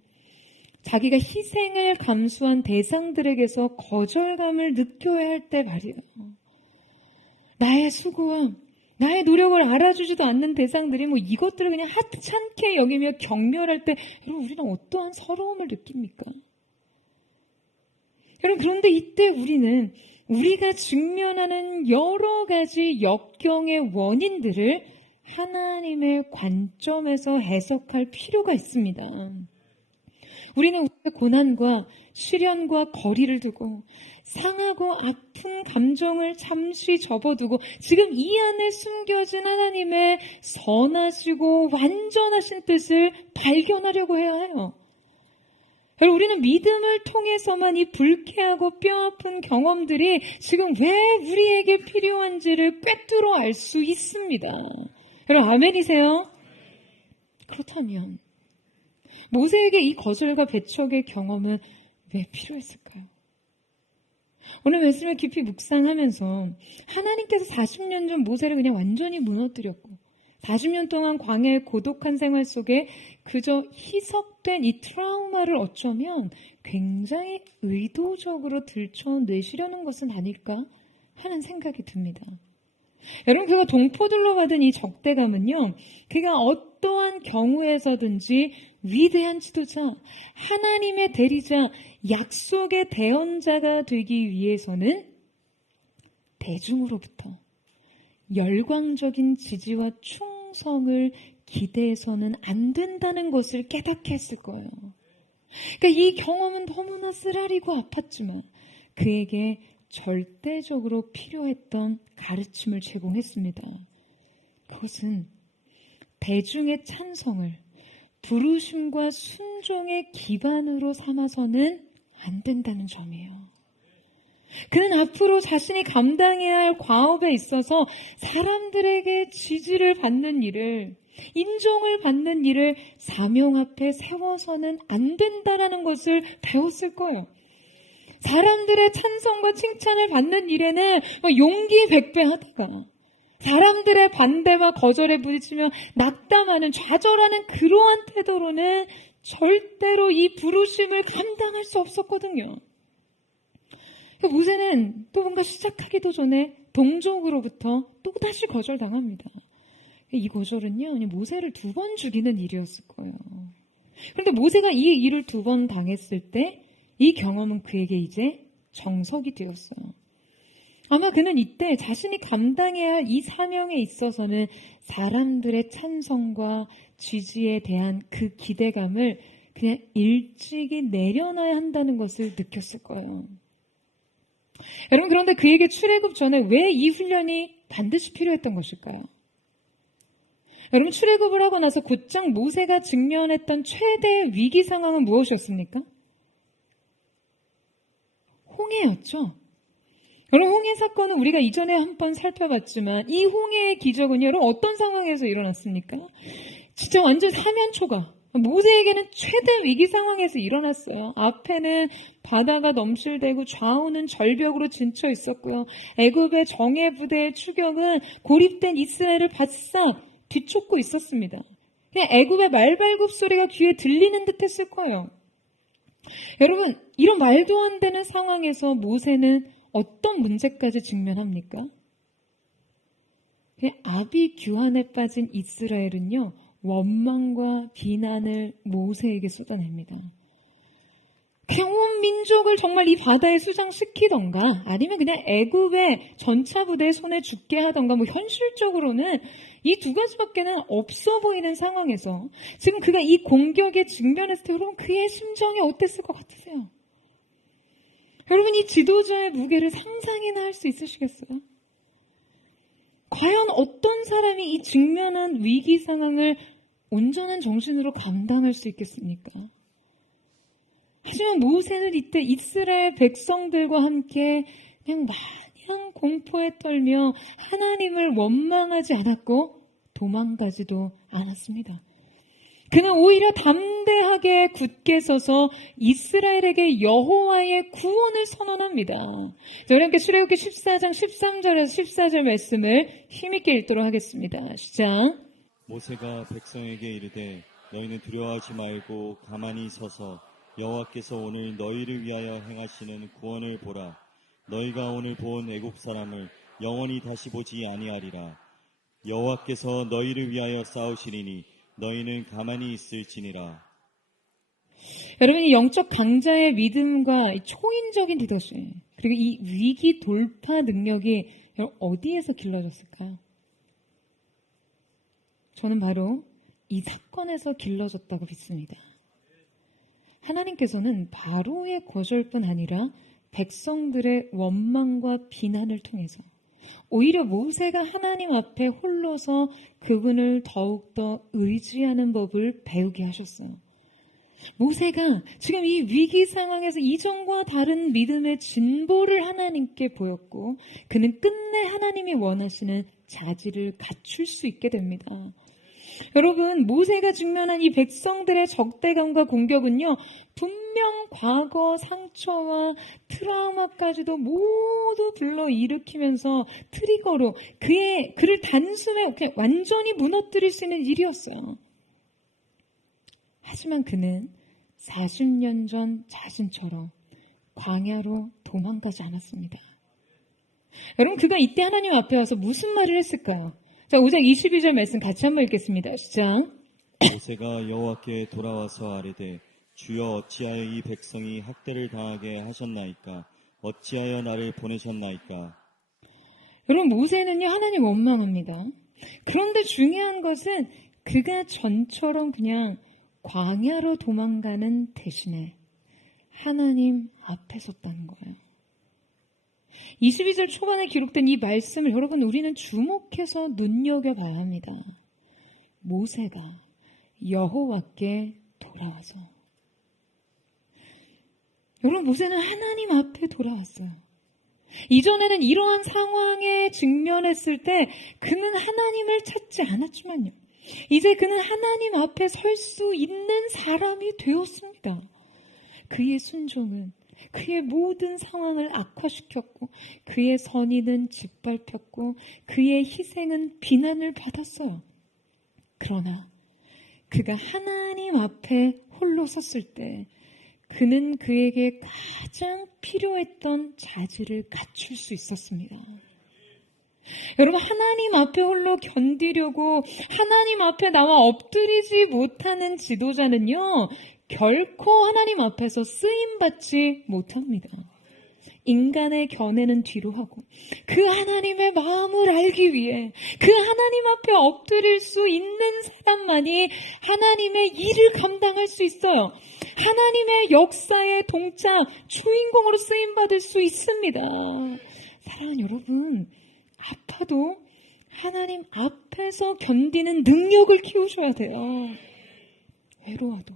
자기가 희생을 감수한 대상들에게서 거절감을 느껴야 할 때 말이에요. 나의 수고와 나의 노력을 알아주지도 않는 대상들이 이것들을 그냥 하찮게 여기며 경멸할 때, 여러분, 우리는 어떠한 서러움을 느낍니까? 여러분, 그런데 이때 우리는 우리가 직면하는 여러 가지 역경의 원인들을 하나님의 관점에서 해석할 필요가 있습니다. 우리는 우리의 고난과 시련과 거리를 두고 상하고 아픈 감정을 잠시 접어두고 지금 이 안에 숨겨진 하나님의 선하시고 완전하신 뜻을 발견하려고 해야 해요. 여러분, 우리는 믿음을 통해서만 이 불쾌하고 뼈아픈 경험들이 지금 왜 우리에게 필요한지를 꿰뚫어 알 수 있습니다. 여러분, 아멘이세요? 그렇다면 모세에게 이 거절과 배척의 경험은 왜 필요했을까요? 오늘 말씀을 깊이 묵상하면서 하나님께서 40년 전 모세를 그냥 완전히 무너뜨렸고 40년 동안 광야의 고독한 생활 속에 그저 희석된 이 트라우마를 어쩌면 굉장히 의도적으로 들춰내시려는 것은 아닐까 하는 생각이 듭니다. 여러분, 그가 동포들로 받은 이 적대감은요, 그가 어떠한 경우에서든지 위대한 지도자, 하나님의 대리자, 약속의 대언자가 되기 위해서는 대중으로부터 열광적인 지지와 충성을 기대해서는 안 된다는 것을 깨닫게 했을 거예요. 그러니까 이 경험은 너무나 쓰라리고 아팠지만 그에게 절대적으로 필요했던 가르침을 제공했습니다. 그것은 대중의 찬성을 부르심과 순종의 기반으로 삼아서는 안 된다는 점이에요. 그는 앞으로 자신이 감당해야 할 과업에 있어서 사람들에게 지지를 받는 일을, 인정을 받는 일을 사명 앞에 세워서는 안 된다는 것을 배웠을 거예요. 사람들의 찬성과 칭찬을 받는 일에는 용기 백배하다가 사람들의 반대와 거절에 부딪히며 낙담하는, 좌절하는 그러한 태도로는 절대로 이 부르심을 감당할 수 없었거든요. 모세는 또 뭔가 시작하기도 전에 동족으로부터 또다시 거절당합니다. 이 거절은요, 모세를 2번 죽이는 일이었을 거예요. 그런데 모세가 이 일을 2번 당했을 때 이 경험은 그에게 이제 정석이 되었어요. 아마 그는 이때 자신이 감당해야 할 이 사명에 있어서는 사람들의 찬성과 지지에 대한 그 기대감을 그냥 일찍이 내려놔야 한다는 것을 느꼈을 거예요. 여러분, 그런데 그에게 출애굽 전에 왜 이 훈련이 반드시 필요했던 것일까요? 여러분, 출애굽을 하고 나서 곧장 모세가 직면했던 최대의 위기 상황은 무엇이었습니까? 홍해였죠. 여러분, 홍해 사건은 우리가 이전에 한번 살펴봤지만 이 홍해의 기적은요, 여러분 어떤 상황에서 일어났습니까? 진짜 완전 사면초가 모세에게는 최대 위기 상황에서 일어났어요. 앞에는 바다가 넘실대고 좌우는 절벽으로 진쳐 있었고요. 애굽의 정예 부대의 추격은 고립된 이스라엘을 바싹 뒤쫓고 있었습니다. 그냥 애굽의 말발굽 소리가 귀에 들리는 듯 했을 거예요. 여러분, 이런 말도 안 되는 상황에서 모세는 어떤 문제까지 직면합니까? 아비 규환에 빠진 이스라엘은요, 원망과 비난을 모세에게 쏟아냅니다. 그냥 온 민족을 정말 이 바다에 수장시키던가 아니면 그냥 애굽의 전차부대의 손에 죽게 하던가, 현실적으로는 이 2가지밖에는 없어 보이는 상황에서 지금 그가 이 공격에 직면했을 때 여러분 그의 심정이 어땠을 것 같으세요? 여러분, 이 지도자의 무게를 상상이나 할 수 있으시겠어요? 과연 어떤 사람이 이 직면한 위기 상황을 온전한 정신으로 감당할 수 있겠습니까? 하지만 모세는 이때 이스라엘 백성들과 함께 그냥 마냥 공포에 떨며 하나님을 원망하지 않았고 도망가지도 않았습니다. 그는 오히려 담대하게 굳게 서서 이스라엘에게 여호와의 구원을 선언합니다. 우리 함께 출애굽기 14장 13절에서 14절 말씀을 힘있게 읽도록 하겠습니다. 시작. 모세가 백성에게 이르되 너희는 두려워하지 말고 가만히 서서 여호와께서 오늘 너희를 위하여 행하시는 구원을 보라. 너희가 오늘 본 애국 사람을 영원히 다시 보지 아니하리라. 여호와께서 너희를 위하여 싸우시리니 너희는 가만히 있을지니라. 여러분, 이 영적 강자의 믿음과 이 초인적인 리더십, 그리고 이 위기 돌파 능력이 어디에서 길러졌을까요? 저는 바로 이 사건에서 길러졌다고 믿습니다. 하나님께서는 바로의 거절뿐 아니라 백성들의 원망과 비난을 통해서 오히려 모세가 하나님 앞에 홀로서 그분을 더욱더 의지하는 법을 배우게 하셨어요. 모세가 지금 이 위기 상황에서 이전과 다른 믿음의 진보를 하나님께 보였고 그는 끝내 하나님이 원하시는 자질을 갖출 수 있게 됩니다. 여러분, 모세가 직면한 이 백성들의 적대감과 공격은요, 분명 과거 상처와 트라우마까지도 모두 불러일으키면서 트리거로 그를 단숨에 그냥 완전히 무너뜨릴 수 있는 일이었어요. 하지만 그는 40년 전 자신처럼 광야로 도망가지 않았습니다. 여러분, 그가 이때 하나님 앞에 와서 무슨 말을 했을까요? 자, 5장 22절 말씀 같이 한번 읽겠습니다. 시작. 모세가 여호와께 돌아와서 아뢰되 주여 어찌하여 이 백성이 학대를 당하게 하셨나이까? 어찌하여 나를 보내셨나이까? 여러분, 모세는요, 하나님 원망합니다. 그런데 중요한 것은 그가 전처럼 그냥 광야로 도망가는 대신에 하나님 앞에 섰다는 거예요. 22절 초반에 기록된 이 말씀을 여러분, 우리는 주목해서 눈여겨봐야 합니다. 모세가 여호와께 돌아와서. 여러분, 모세는 하나님 앞에 돌아왔어요. 이전에는 이러한 상황에 직면했을 때 그는 하나님을 찾지 않았지만요, 이제 그는 하나님 앞에 설 수 있는 사람이 되었습니다. 그의 순종은 그의 모든 상황을 악화시켰고 그의 선의는 짓밟혔고 그의 희생은 비난을 받았어요. 그러나 그가 하나님 앞에 홀로 섰을 때 그는 그에게 가장 필요했던 자질을 갖출 수 있었습니다. 여러분, 하나님 앞에 홀로 견디려고 하나님 앞에 나와 엎드리지 못하는 지도자는요, 결코 하나님 앞에서 쓰임받지 못합니다. 인간의 견해는 뒤로 하고 그 하나님의 마음을 알기 위해 그 하나님 앞에 엎드릴 수 있는 사람만이 하나님의 일을 감당할 수 있어요. 하나님의 역사의 동차 주인공으로 쓰임받을 수 있습니다. 사랑하는 여러분, 아파도 하나님 앞에서 견디는 능력을 키우셔야 돼요. 외로워도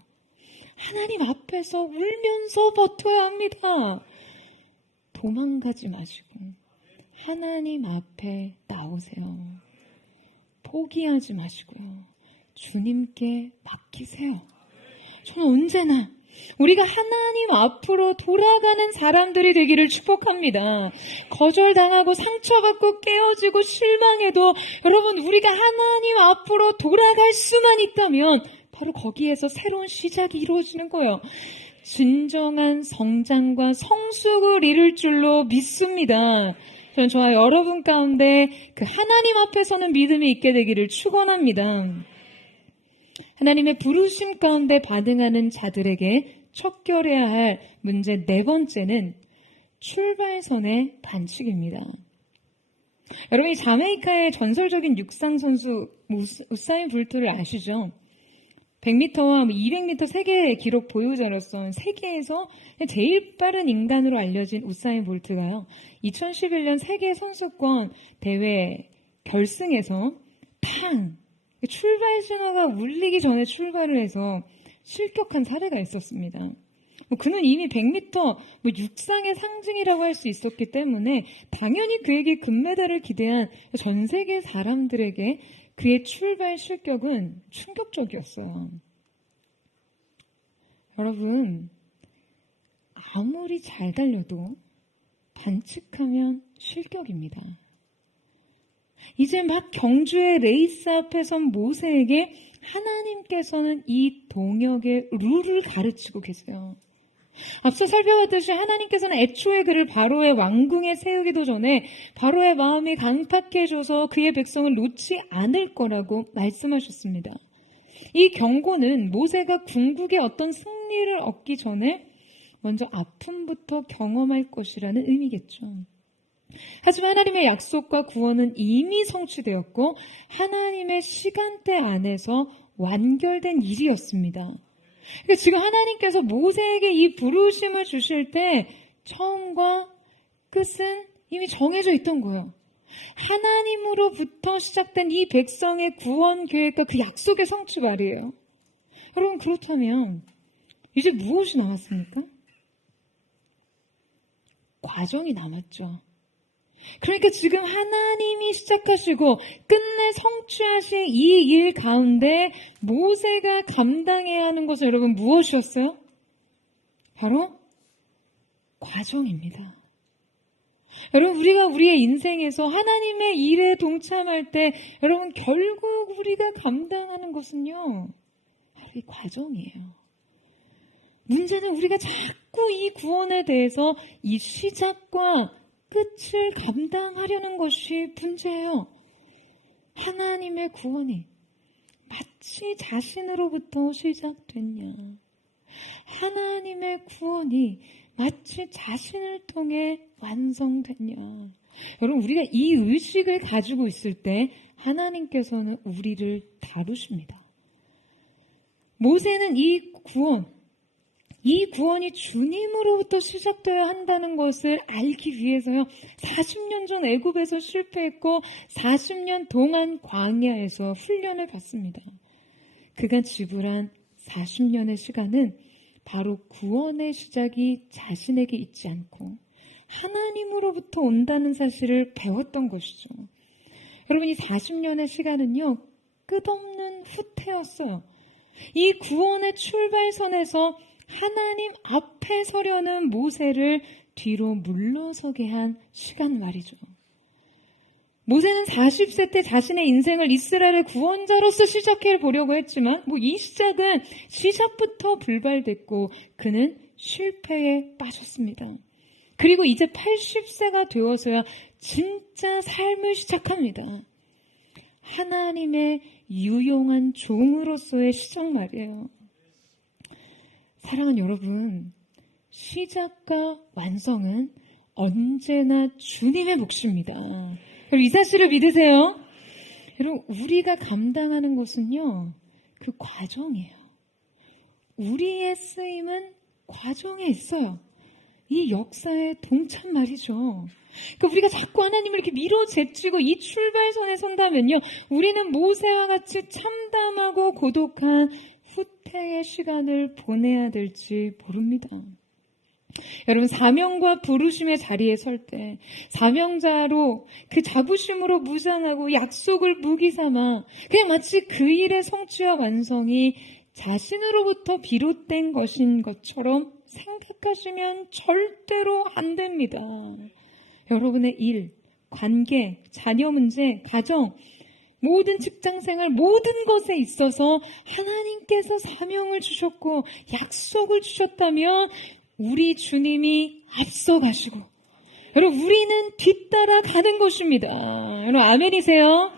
하나님 앞에서 울면서 버텨야 합니다. 도망가지 마시고 하나님 앞에 나오세요. 포기하지 마시고요, 주님께 맡기세요. 저는 언제나 우리가 하나님 앞으로 돌아가는 사람들이 되기를 축복합니다. 거절당하고 상처받고 깨어지고 실망해도 여러분, 우리가 하나님 앞으로 돌아갈 수만 있다면 바로 거기에서 새로운 시작이 이루어지는 거예요. 진정한 성장과 성숙을 이룰 줄로 믿습니다. 저는 저와 여러분 가운데 그 하나님 앞에 서는 믿음이 있게 되기를 축원합니다. 하나님의 부르심 가운데 반응하는 자들에게 척결해야 할 문제 네 번째는 출발선의 반칙입니다. 여러분, 이 자메이카의 전설적인 육상 선수 우사인 볼트를 아시죠? 100m와 200m 세계 기록 보유자로서 세계에서 제일 빠른 인간으로 알려진 우사인 볼트가요, 2011년 세계 선수권 대회 결승에서 출발 신호가 울리기 전에 출발을 해서 실격한 사례가 있었습니다. 그는 이미 100m 육상의 상징이라고 할 수 있었기 때문에 당연히 그에게 금메달을 기대한 전 세계 사람들에게 그의 출발 실격은 충격적이었어요. 여러분, 아무리 잘 달려도 반칙하면 실격입니다. 이제 막 경주의 레이스 앞에 선 모세에게 하나님께서는 이 동역의 룰을 가르치고 계세요. 앞서 살펴봤듯이 하나님께서는 애초에 그를 바로의 왕궁에 세우기도 전에 바로의 마음이 강팍해져서 그의 백성을 놓지 않을 거라고 말씀하셨습니다. 이 경고는 모세가 궁극의 어떤 승리를 얻기 전에 먼저 아픔부터 경험할 것이라는 의미겠죠. 하지만 하나님의 약속과 구원은 이미 성취되었고 하나님의 시간대 안에서 완결된 일이었습니다. 그러니까 지금 하나님께서 모세에게 이 부르심을 주실 때 처음과 끝은 이미 정해져 있던 거예요. 하나님으로부터 시작된 이 백성의 구원 계획과 그 약속의 성취 말이에요. 여러분, 그렇다면 이제 무엇이 남았습니까? 과정이 남았죠. 그러니까 지금 하나님이 시작하시고 끝내 성취하신 이 일 가운데 모세가 감당해야 하는 것은 여러분 무엇이었어요? 바로 과정입니다. 여러분, 우리가 우리의 인생에서 하나님의 일에 동참할 때 여러분 결국 우리가 감당하는 것은요, 바로 이 과정이에요. 문제는 우리가 자꾸 이 구원에 대해서 이 시작과 끝을 감당하려는 것이 문제예요. 하나님의 구원이 마치 자신으로부터 시작됐냐? 하나님의 구원이 마치 자신을 통해 완성됐냐? 여러분, 우리가 이 의식을 가지고 있을 때 하나님께서는 우리를 다루십니다. 모세는 이 구원이 주님으로부터 시작되어야 한다는 것을 알기 위해서요, 40년 전 애굽에서 실패했고 40년 동안 광야에서 훈련을 받습니다. 그가 지불한 40년의 시간은 바로 구원의 시작이 자신에게 있지 않고 하나님으로부터 온다는 사실을 배웠던 것이죠. 여러분, 이 40년의 시간은요, 끝없는 후퇴였어요. 이 구원의 출발선에서 하나님 앞에 서려는 모세를 뒤로 물러서게 한 시간 말이죠. 모세는 40세 때 자신의 인생을 이스라엘의 구원자로서 시작해 보려고 했지만 이 시작은 시작부터 불발됐고 그는 실패에 빠졌습니다. 그리고 이제 80세가 되어서야 진짜 삶을 시작합니다. 하나님의 유용한 종으로서의 시작 말이에요. 사랑하는 여러분, 시작과 완성은 언제나 주님의 몫입니다. 그럼 이 사실을 믿으세요? 여러분, 우리가 감당하는 것은요, 그 과정이에요. 우리의 쓰임은 과정에 있어요. 이 역사의 동참 말이죠. 그러니까 우리가 자꾸 하나님을 이렇게 밀어제치고 이 출발선에 선다면요, 우리는 모세와 같이 참담하고 고독한 후퇴의 시간을 보내야 될지 모릅니다. 여러분, 사명과 부르심의 자리에 설 때 사명자로 그 자부심으로 무장하고 약속을 무기 삼아 그냥 마치 그 일의 성취와 완성이 자신으로부터 비롯된 것인 것처럼 생각하시면 절대로 안 됩니다. 여러분의 일, 관계, 자녀 문제, 가정, 모든 직장생활, 모든 것에 있어서 하나님께서 사명을 주셨고 약속을 주셨다면 우리 주님이 앞서가시고 여러분, 우리는 뒤따라 가는 것입니다. 여러분, 아멘이세요?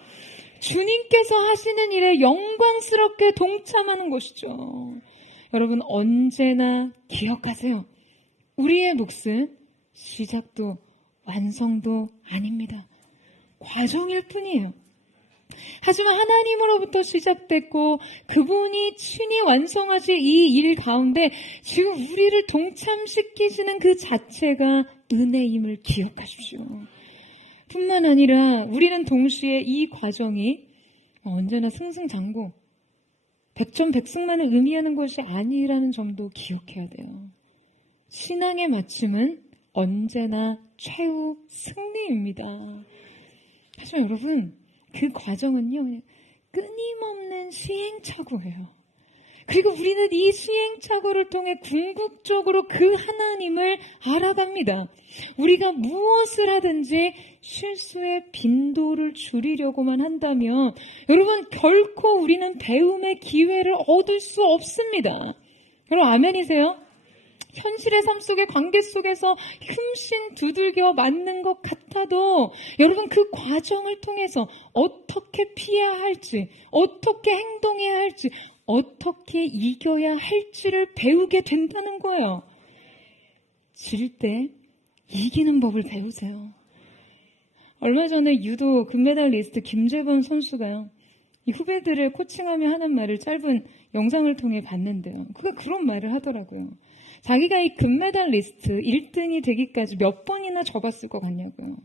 주님께서 하시는 일에 영광스럽게 동참하는 것이죠. 여러분, 언제나 기억하세요. 우리의 몫은 시작도 완성도 아닙니다. 과정일 뿐이에요. 하지만 하나님으로부터 시작됐고 그분이 친히 완성하실 이 일 가운데 지금 우리를 동참시키시는 그 자체가 은혜임을 기억하십시오. 뿐만 아니라 우리는 동시에 이 과정이 언제나 승승장구, 백전백승만을 의미하는 것이 아니라는 점도 기억해야 돼요. 신앙의 마침은 언제나 최후 승리입니다. 하지만 여러분, 그 과정은요, 끊임없는 시행착오예요. 그리고 우리는 이 시행착오를 통해 궁극적으로 그 하나님을 알아갑니다. 우리가 무엇을 하든지 실수의 빈도를 줄이려고만 한다면 여러분, 결코 우리는 배움의 기회를 얻을 수 없습니다. 여러분, 아멘이세요? 현실의 삶 속의 관계 속에서 흠씬 두들겨 맞는 것 같아도 여러분, 그 과정을 통해서 어떻게 피해야 할지, 어떻게 행동해야 할지, 어떻게 이겨야 할지를 배우게 된다는 거예요. 질 때 이기는 법을 배우세요. 얼마 전에 유도 금메달리스트 김재범 선수가요, 이 후배들을 코칭하며 하는 말을 짧은 영상을 통해 봤는데요. 그가 그런 말을 하더라고요. 자기가 이 금메달 리스트 1등이 되기까지 몇 번이나 접었을 것 같냐고요.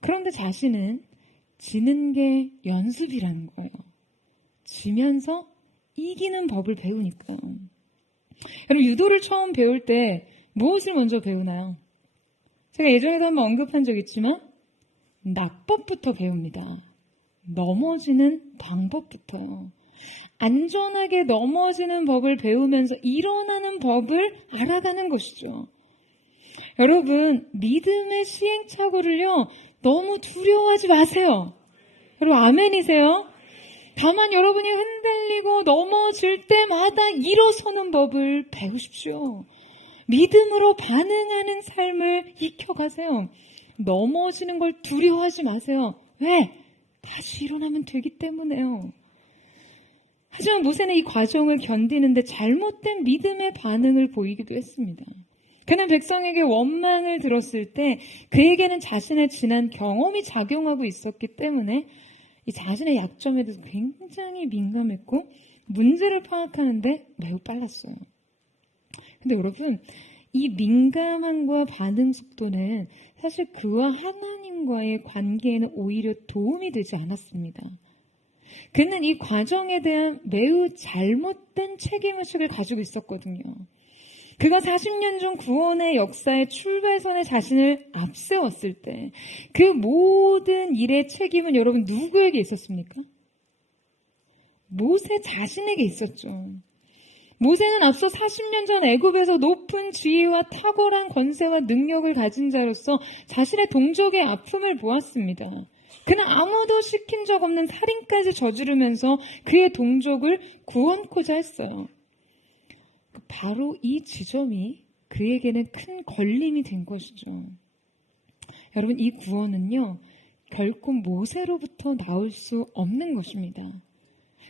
그런데 자신은 지는 게 연습이라는 거예요. 지면서 이기는 법을 배우니까요. 여러분, 유도를 처음 배울 때 무엇을 먼저 배우나요? 제가 예전에도 한번 언급한 적 있지만 낙법부터 배웁니다. 넘어지는 방법부터요. 안전하게 넘어지는 법을 배우면서 일어나는 법을 알아가는 것이죠. 여러분, 믿음의 시행착오를요, 너무 두려워하지 마세요. 여러분, 아멘이세요? 다만 여러분이 흔들리고 넘어질 때마다 일어서는 법을 배우십시오. 믿음으로 반응하는 삶을 익혀가세요. 넘어지는 걸 두려워하지 마세요. 왜? 다시 일어나면 되기 때문에요. 하지만 모세는 이 과정을 견디는데 잘못된 믿음의 반응을 보이기도 했습니다. 그는 백성에게 원망을 들었을 때 그에게는 자신의 지난 경험이 작용하고 있었기 때문에 이 자신의 약점에 대해서 굉장히 민감했고 문제를 파악하는데 매우 빨랐어요. 근데 여러분, 이 민감함과 반응 속도는 사실 그와 하나님과의 관계에는 오히려 도움이 되지 않았습니다. 그는 이 과정에 대한 매우 잘못된 책임의식을 가지고 있었거든요. 그가 40년 전 구원의 역사의 출발선에 자신을 앞세웠을 때 그 모든 일의 책임은 여러분 누구에게 있었습니까? 모세 자신에게 있었죠. 모세는 앞서 40년 전 애굽에서 높은 지위와 탁월한 권세와 능력을 가진 자로서 자신의 동족의 아픔을 보았습니다. 그는 아무도 시킨 적 없는 살인까지 저지르면서 그의 동족을 구원코자 했어요. 바로 이 지점이 그에게는 큰 걸림이 된 것이죠. 여러분, 이 구원은요, 결코 모세로부터 나올 수 없는 것입니다.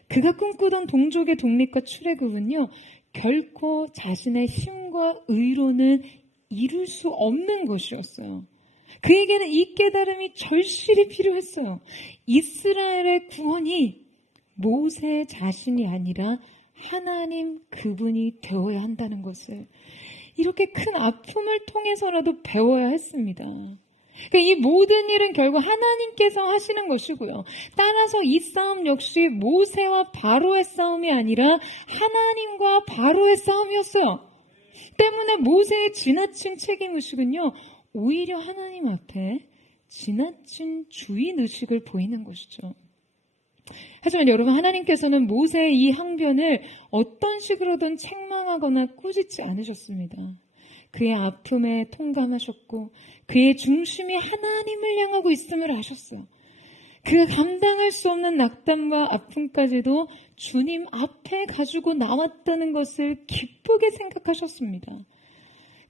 그가 꿈꾸던 동족의 독립과 출애굽은요, 결코 자신의 힘과 의로는 이룰 수 없는 것이었어요. 그에게는 이 깨달음이 절실히 필요했어요. 이스라엘의 구원이 모세 자신이 아니라 하나님 그분이 되어야 한다는 것을 이렇게 큰 아픔을 통해서라도 배워야 했습니다. 이 모든 일은 결국 하나님께서 하시는 것이고요. 따라서 이 싸움 역시 모세와 바로의 싸움이 아니라 하나님과 바로의 싸움이었어요. 때문에 모세의 지나친 책임의식은요, 오히려 하나님 앞에 지나친 주인의식을 보이는 것이죠. 하지만 여러분, 하나님께서는 모세의 이 항변을 어떤 식으로든 책망하거나 꾸짖지 않으셨습니다. 그의 아픔에 통감하셨고 그의 중심이 하나님을 향하고 있음을 아셨어요. 그가 감당할 수 없는 낙담과 아픔까지도 주님 앞에 가지고 나왔다는 것을 기쁘게 생각하셨습니다.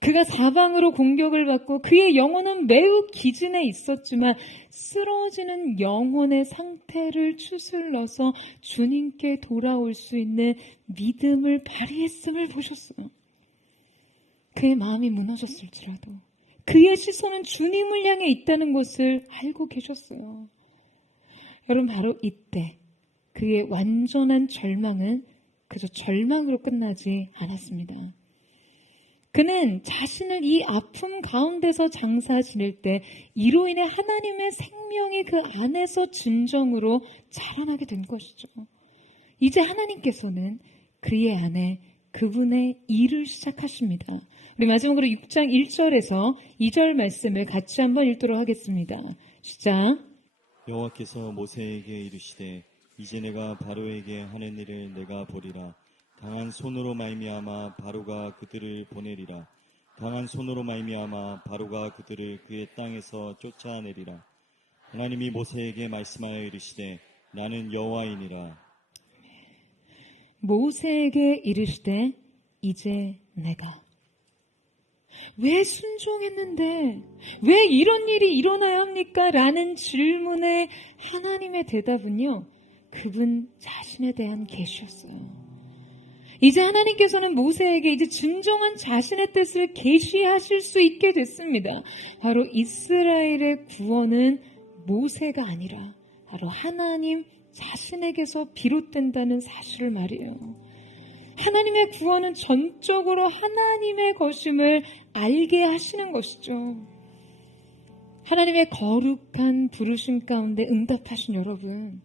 그가 사방으로 공격을 받고 그의 영혼은 매우 기진해 있었지만 쓰러지는 영혼의 상태를 추슬러서 주님께 돌아올 수 있는 믿음을 발휘했음을 보셨어요. 그의 마음이 무너졌을지라도 그의 시선은 주님을 향해 있다는 것을 알고 계셨어요. 여러분, 바로 이때 그의 완전한 절망은 그저 절망으로 끝나지 않았습니다. 그는 자신을 이 아픔 가운데서 장사 지낼 때 이로 인해 하나님의 생명이 그 안에서 진정으로 자라나게 된 것이죠. 이제 하나님께서는 그의 안에 그분의 일을 시작하십니다. 우리 마지막으로 6장 1절에서 2절 말씀을 같이 한번 읽도록 하겠습니다. 시작. 여호와께서 모세에게 이르시되 이제 내가 바로에게 하는 일을 내가 보리라. 강한 손으로 말미암아 바로가 그들을 보내리라. 강한 손으로 말미암아 바로가 그들을 그의 땅에서 쫓아내리라. 하나님이 모세에게 말씀하여 이르시되 나는 여호와이니라. 모세에게 이르시되 이제 내가. 왜 순종했는데 왜 이런 일이 일어나야 합니까? 라는 질문에 하나님의 대답은요, 그분 자신에 대한 계시였어요. 이제 하나님께서는 모세에게 이제 진정한 자신의 뜻을 계시하실 수 있게 됐습니다. 바로 이스라엘의 구원은 모세가 아니라 바로 하나님 자신에게서 비롯된다는 사실을 말이에요. 하나님의 구원은 전적으로 하나님의 것임을 알게 하시는 것이죠. 하나님의 거룩한 부르심 가운데 응답하신 여러분,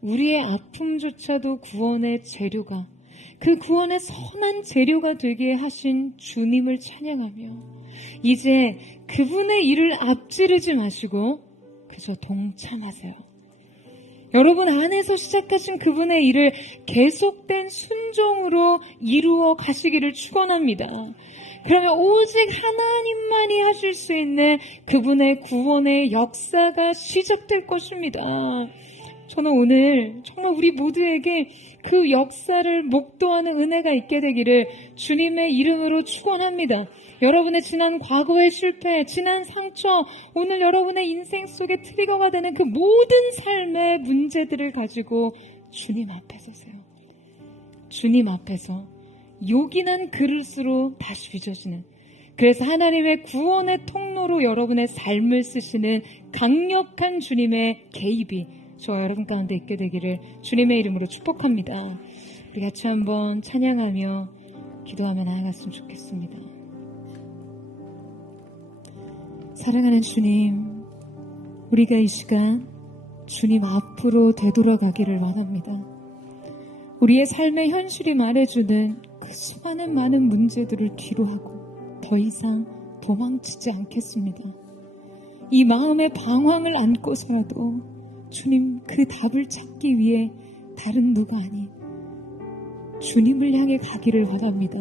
우리의 아픔조차도 구원의 재료가, 그 구원의 선한 재료가 되게 하신 주님을 찬양하며 이제 그분의 일을 앞지르지 마시고 그저 동참하세요. 여러분 안에서 시작하신 그분의 일을 계속된 순종으로 이루어 가시기를 축원합니다. 그러면 오직 하나님만이 하실 수 있는 그분의 구원의 역사가 시작될 것입니다. 저는 오늘 정말 우리 모두에게 그 역사를 목도하는 은혜가 있게 되기를 주님의 이름으로 축원합니다. 여러분의 지난 과거의 실패, 지난 상처, 오늘 여러분의 인생 속에 트리거가 되는 그 모든 삶의 문제들을 가지고 주님 앞에 서세요. 주님 앞에서 요긴한 그릇으로 다시 빚어지는, 그래서 하나님의 구원의 통로로 여러분의 삶을 쓰시는 강력한 주님의 개입이 저와 여러분 가운데 있게 되기를 주님의 이름으로 축복합니다. 우리 같이 한번 찬양하며 기도하며 나아갔으면 좋겠습니다. 사랑하는 주님, 우리가 이 시간 주님 앞으로 되돌아가기를 원합니다. 우리의 삶의 현실이 말해주는 그 수많은 많은 문제들을 뒤로하고 더 이상 도망치지 않겠습니다. 이 마음의 방황을 안고서라도 주님 그 답을 찾기 위해 다른 누가 아닌 주님을 향해 가기를 원합니다.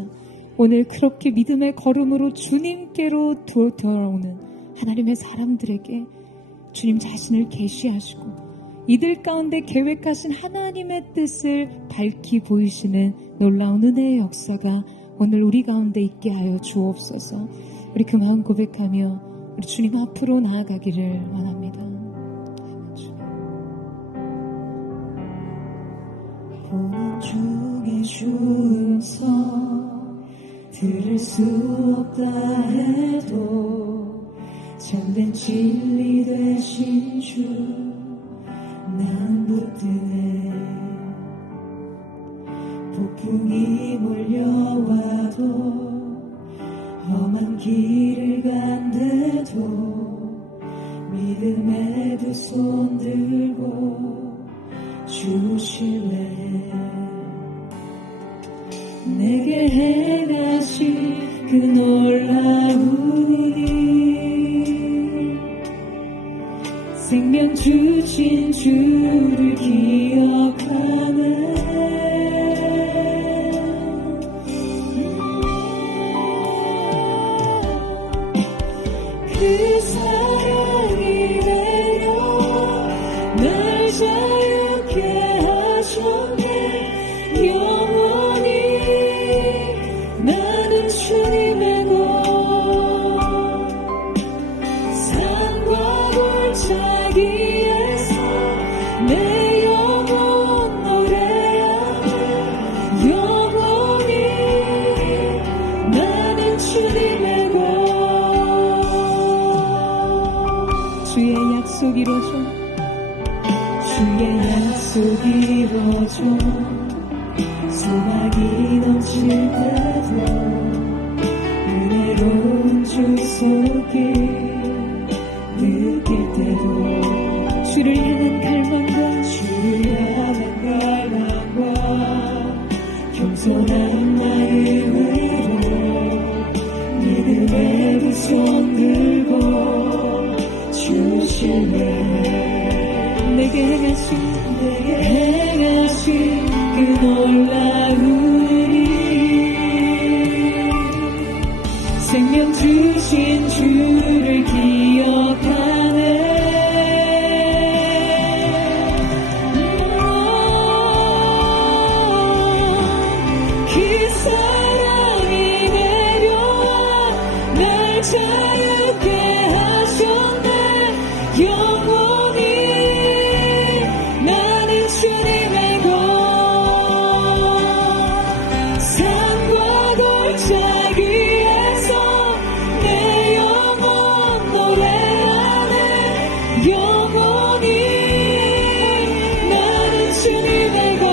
오늘 그렇게 믿음의 걸음으로 주님께로 돌아오는 하나님의 사람들에게 주님 자신을 계시하시고 이들 가운데 계획하신 하나님의 뜻을 밝히 보이시는 놀라운 은혜의 역사가 오늘 우리 가운데 있게 하여 주옵소서. 우리 그 마음 고백하며 우리 주님 앞으로 나아가기를 원합니다. 보는 중에 주음서 들을 수 없다 해도 참된 진리 되신 주 난 붙드네. 폭풍이 몰려와도 험한 길을 간대도 믿음의 두 손 들고 주실래. 내게 행하신 그 놀라운 일, 생명 주신 주를 기억하네. 그 사랑이 내려 날 자유케 하셨네. 영원히 나는 주님의 것, 산과 골짜기에서 내 영혼 노래하네. 영원히 나는 주님의 것. 주의 약속 이루어져, 주의 약속 이루어져. 수박이 넘칠 때도 은혜로운 주 속에 느낄 때도 주를 향한 갈망과 겸손한 마음으로 믿음의 두 손 들고 주실래. 내게 행하신 그 놀라운 일, 생명 주신 주를 기억하네. 그 사랑이 내려와 날 자유케 하셨네. 영원히 나는 주님의 것, 산과 골짜기에서 내 영혼 노래하네. 영원히 나는 주님의 것.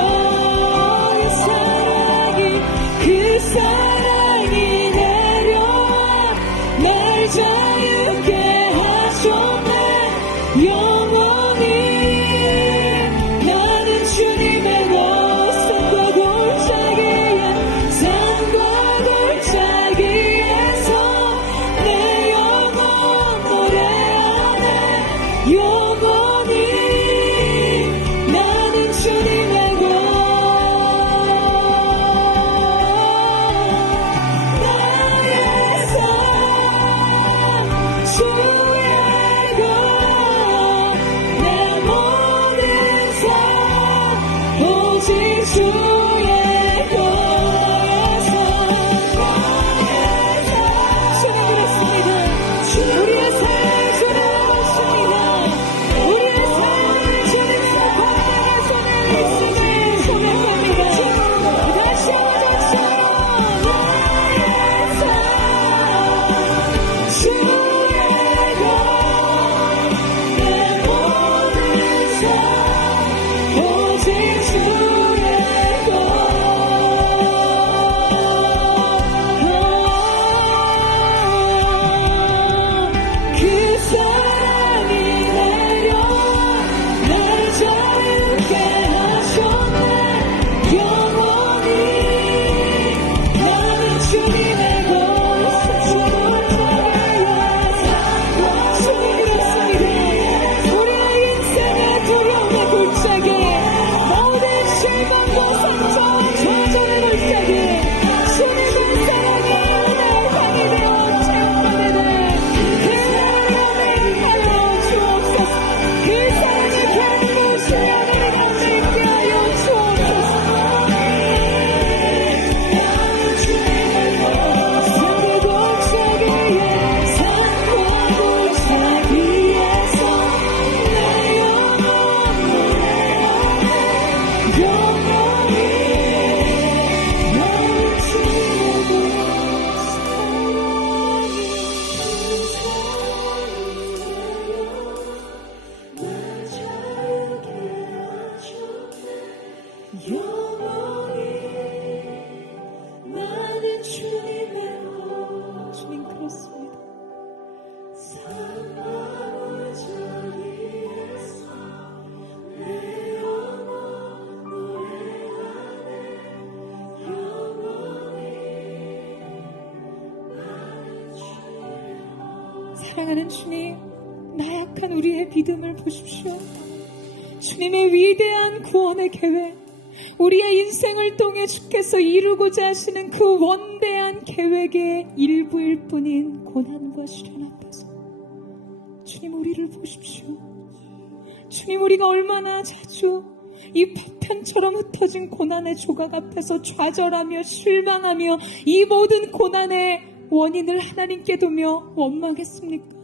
사랑하는 주님, 나약한 우리의 믿음을 보십시오. 주님의 위대한 구원의 계획, 우리의 인생을 통해 주께서 이루고자 하시는 그 원대한 계획의 일부일 뿐인 고난과 시련 앞에서 주님, 우리를 보십시오. 주님, 우리가 얼마나 자주 이 파편처럼 흩어진 고난의 조각 앞에서 좌절하며 실망하며 이 모든 고난의 원인을 하나님께 두며 원망했습니까?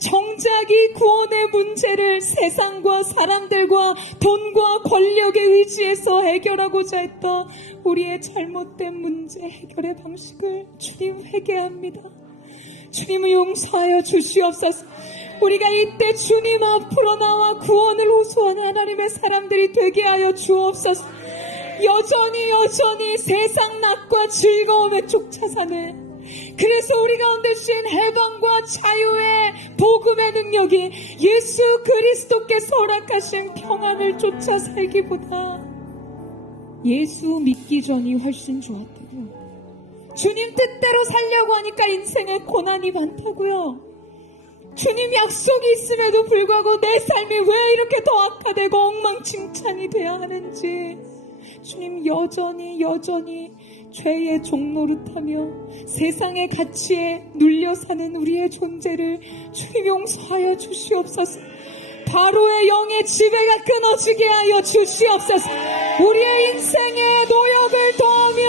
정작 이 구원의 문제를 세상과 사람들과 돈과 권력에 의지해서 해결하고자 했던 우리의 잘못된 문제 해결의 방식을 주님 회개합니다. 주님을 용서하여 주시옵소서. 우리가 이때 주님 앞으로 나와 구원을 호소하는 하나님의 사람들이 되게 하여 주옵소서. 여전히 세상 낙과 즐거움에 쫓아 사는, 그래서 우리 가운데 주신 해방과 자유의 복음의 능력이 예수 그리스도께서 허락하신 평안을 쫓아 살기보다 예수 믿기 전이 훨씬 좋았다고요. 주님 뜻대로 살려고 하니까 인생에 고난이 많다고요. 주님 약속이 있음에도 불구하고 내 삶이 왜 이렇게 더 악화되고 엉망진창이 되어야 하는지, 주님 여전히 죄의 종노릇하며 세상의 가치에 눌려 사는 우리의 존재를 주님 용서하여 주시옵소서. 바로의 영의 지배가 끊어지게 하여 주시옵소서. 우리의 인생에 노역을 더하며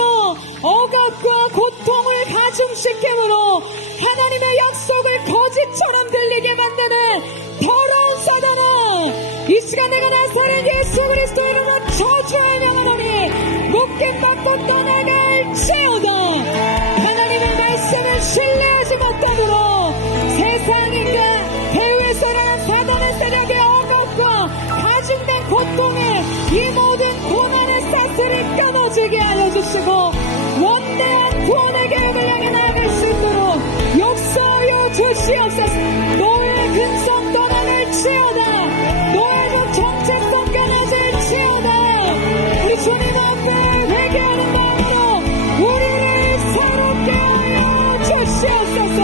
억압과 고통을 가중시킴으로 하나님의 약속을 거짓처럼 들리게 만드는 더러운 사단아, 이 시간 내가 나사렛 예수 그리스도 이름으로 저주하여 명하노니 묶임받고 떠나갈지어다. 하나님의 말씀을 신뢰하지 못함으로 세상인가 배후에서 일어난 사단의 세력의 억압과 가중된 고통에 이 모든 고난의 사슬이 끊어지게 하여 주시고 원대한 구원의 계획을 향해 나아갈 수 있도록 역사하여 주시옵소서. 너의 근성 떠나갈지어다. 너의 그 정체성 변화될지어다. 우리 주님 앞에 회개하는 마음으로 우리를 새롭게 하여 주시옵소서.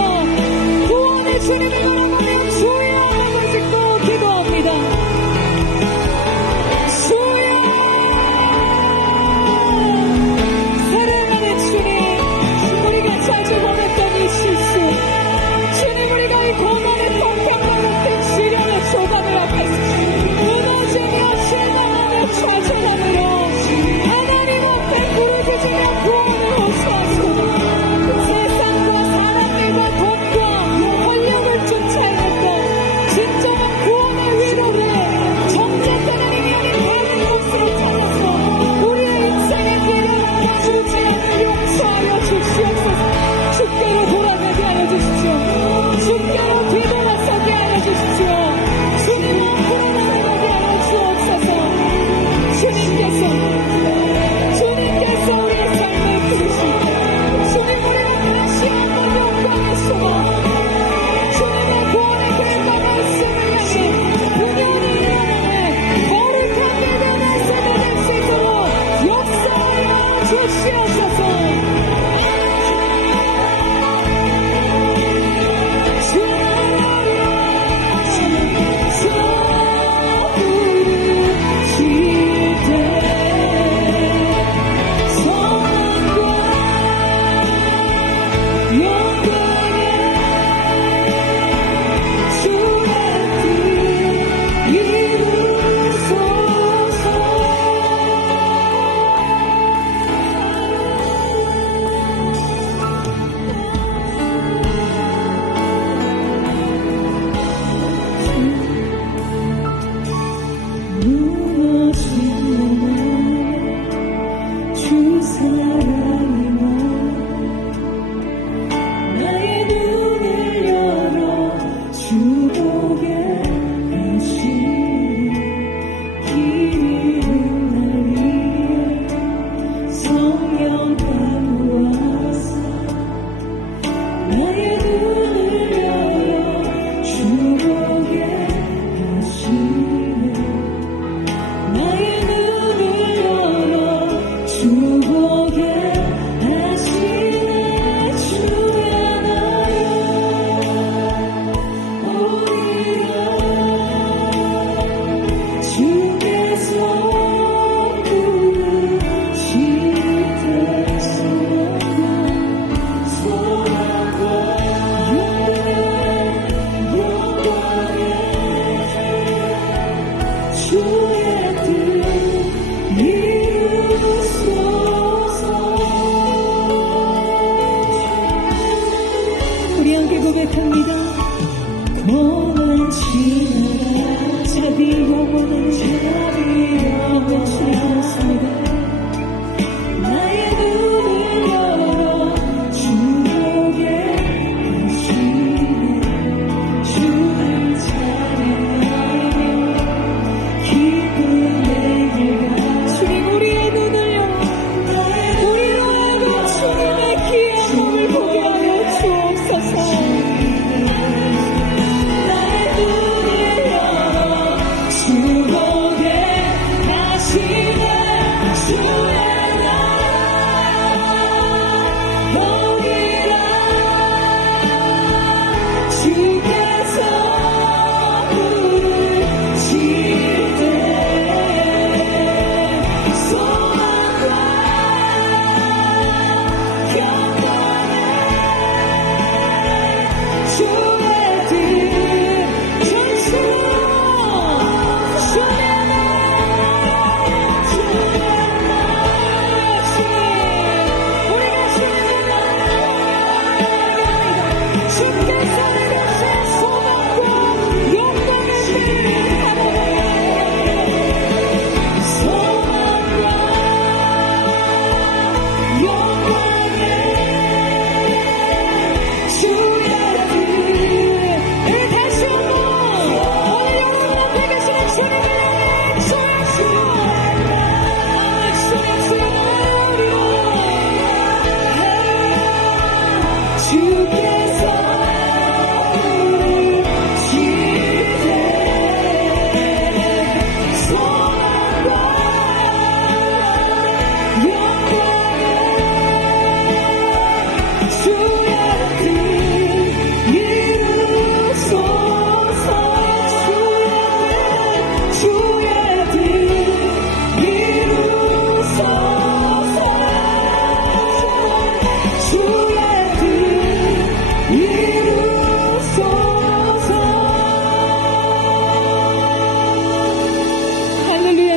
구원의 주님을 바라보는 주의 이름을 듣고 기도합니다. 주여, 사랑하는 주님, 우리가 자주 범했던 이 실수, 주님, 우리가 이 나의 눈을 열어 주 보게 하시네. 나의 눈을 열어 주 보게 하시네. 주의 나여 오리라. 주께서 우리 함께 고백합니다. 너는 지나라. 자비 영원한 자비 영원한 주였습니다. 나의 눈을 열어 주 보게 하시네. 주를 찬양하며 기쁜 내 길가. 주님 우리의 눈을 열어 우리로 하여금 주님의 귀한 몸을 보게 하여 주옵소서. 나의 눈을 열어 주 보게 하시네. 주의 주께서 부르실 때 소망과 평강에 주의 뜻 전수로 주의 나라 주의 나라 주님 우리가 주님을 나라합니다. 주께서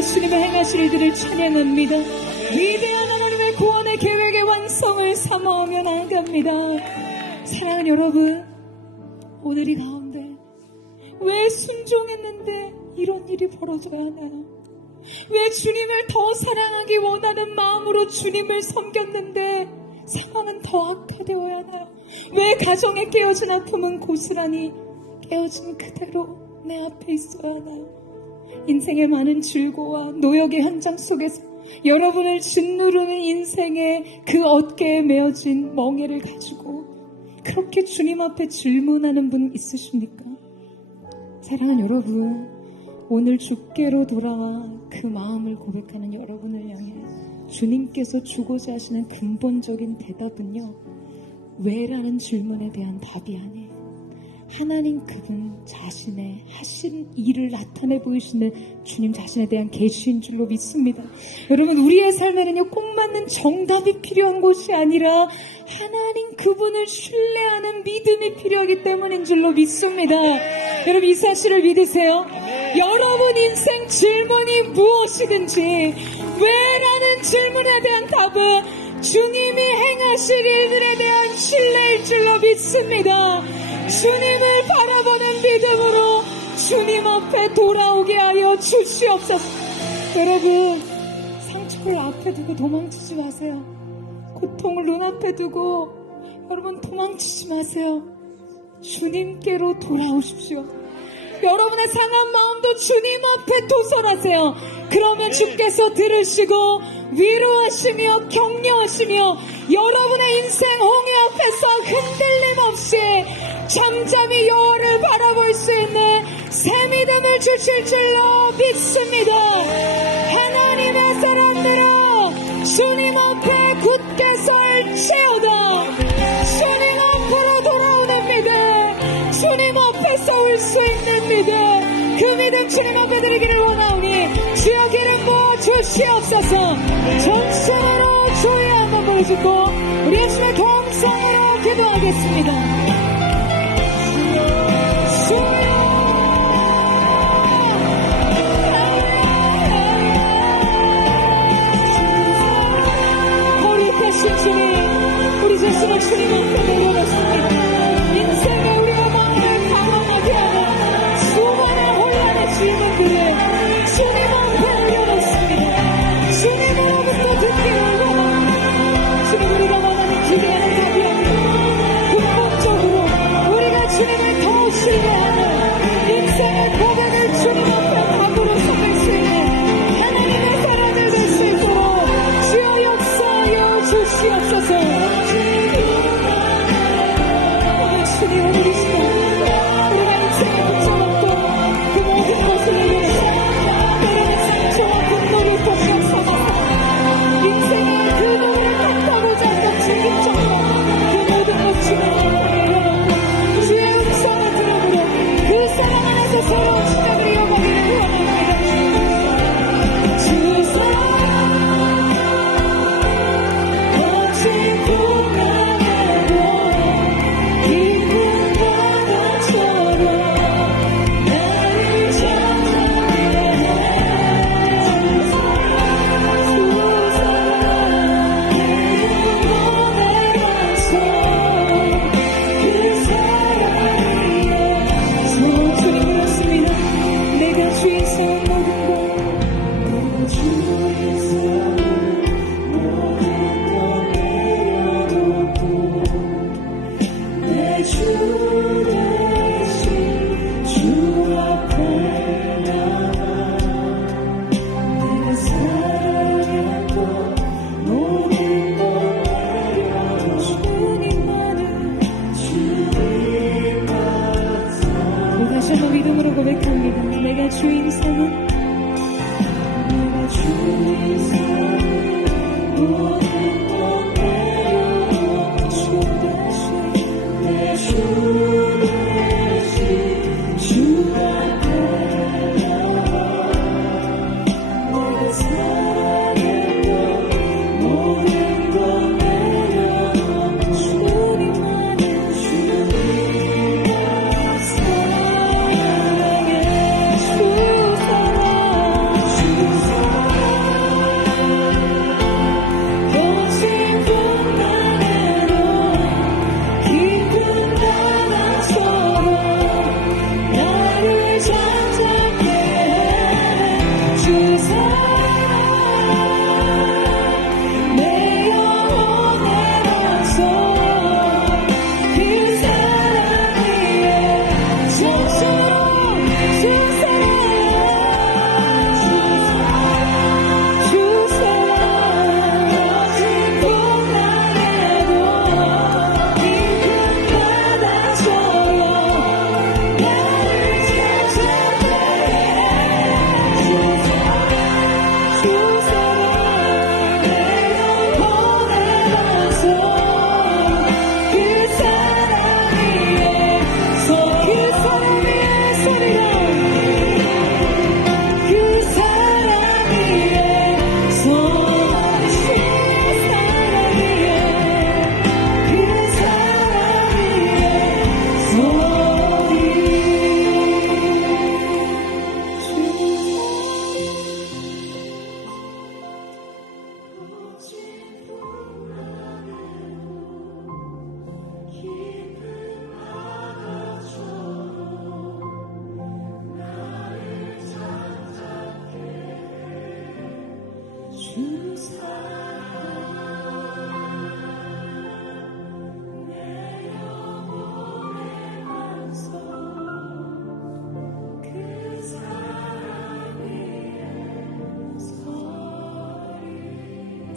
주님의 행하실 일들을 찬양합니다. 위대한 하나님의 구원의 계획의 완성을 사모하며 나아갑니다. 사랑하는 여러분, 오늘 이 가운데 왜 순종했는데 이런 일이 벌어져야 하나요? 왜 주님을 더 사랑하기 원하는 마음으로 주님을 섬겼는데 상황은 더 악화되어야 하나요? 왜 가정에 깨어진 아픔은 고스란히 깨어진 그대로 내 앞에 있어야 하나요? 인생의 많은 즐거움과 노역의 현장 속에서 여러분을 짓누르는 인생의 그 어깨에 메어진 멍에를 가지고 그렇게 주님 앞에 질문하는 분 있으십니까? 사랑하는 여러분, 오늘 주께로 돌아와 그 마음을 고백하는 여러분을 향해 주님께서 주고자 하시는 근본적인 대답은요, 왜라는 질문에 대한 답이 아니에요. 하나님 그분 자신의 하신 일을 나타내 보이시는 주님 자신에 대한 계시인 줄로 믿습니다. 여러분, 우리의 삶에는요 꼭 맞는 정답이 필요한 것이 아니라 하나님 그분을 신뢰하는 믿음이 필요하기 때문인 줄로 믿습니다. 여러분, 이 사실을 믿으세요? 여러분 인생 질문이 무엇이든지 왜라는 질문에 대한 답은 주님이 행하실 일들에 대한 신뢰일 줄로 믿습니다. 주님을 바라보는 믿음으로 주님 앞에 돌아오게 하여 주시옵소서. 여러분, 상처를 앞에 두고 도망치지 마세요. 고통을 눈앞에 두고 여러분 도망치지 마세요. 주님께로 돌아오십시오. 여러분의 상한 마음도 주님 앞에 도설하세요. 그러면 주께서 들으시고 위로하시며 격려하시며 여러분의 인생 홍해 앞에서 흔들림 없이 잠잠히 여호와를 바라볼 수 있는 새 믿음을 주실 줄로 믿습니다. 하나님의 사람들아, 주님 앞에 굳게 설지어다. 주님 앞으로 돌아오는 믿음, 주님 앞에 올 수 있는 믿음, 그 믿음 주님 앞에 드리기를 원하오니 주여 기름 부어 주시옵소서. 전심으로 주의 한번 부르짖고 우리 예수의 동성으로 기도하겠습니다. 거룩하신 주님, 우리 자신을 주님 앞에 내려놓습니다. 인생에 우리가 마음을 방황하게 하는 수많은 혼란의 질문들을 주님 앞에 내려놓습니다. 주님으로부터 듣기를 원합니다. 주님, 우리가 원하는 기대하는 답이 아니라 근본적으로 우리가 주님을 더 신뢰하는 인생의 고백을 주님 앞에 답으로 삼을 수 있는 하나님의 사람을 될 수 있도록 주여 역사하여 주시옵소서. 주님, 우리 시간 우리가 인생에 붙잡았고 그 모든 것을 이겨내서 때로는 상처와 분노를 보시어 삼아서 인생의 그 부분을 갚아보자 하고 책임져서 그 모든 것 주님 앞에 내려놓고 주의 음성을 들음으로 그 사랑 안에서 새로운 시작을 이어가기를 원합니다. 주 사랑 거친 고난에도 기쁜 바다처럼 나를 찾아내. 주 사랑 내 영혼에 와서 그 사랑이여. 주님 그렇습니다. 내가 주의 세운 모든 것, 내가 주의 세운 모든 것 내려놓고 내 주 대신 주 앞에 나가 내가 사랑했던 모든 것 내려놓고 주님만을 또 다시 한번 믿음으로 고백합니다. 내가 주 인생은 내가 주 인생은 모든 것 내려놓고 주 대신 내 주 대신 주 앞에 나가 내가 사랑했던 모든 것 내려놓고 주님만을 주님만 사랑해. 주 사랑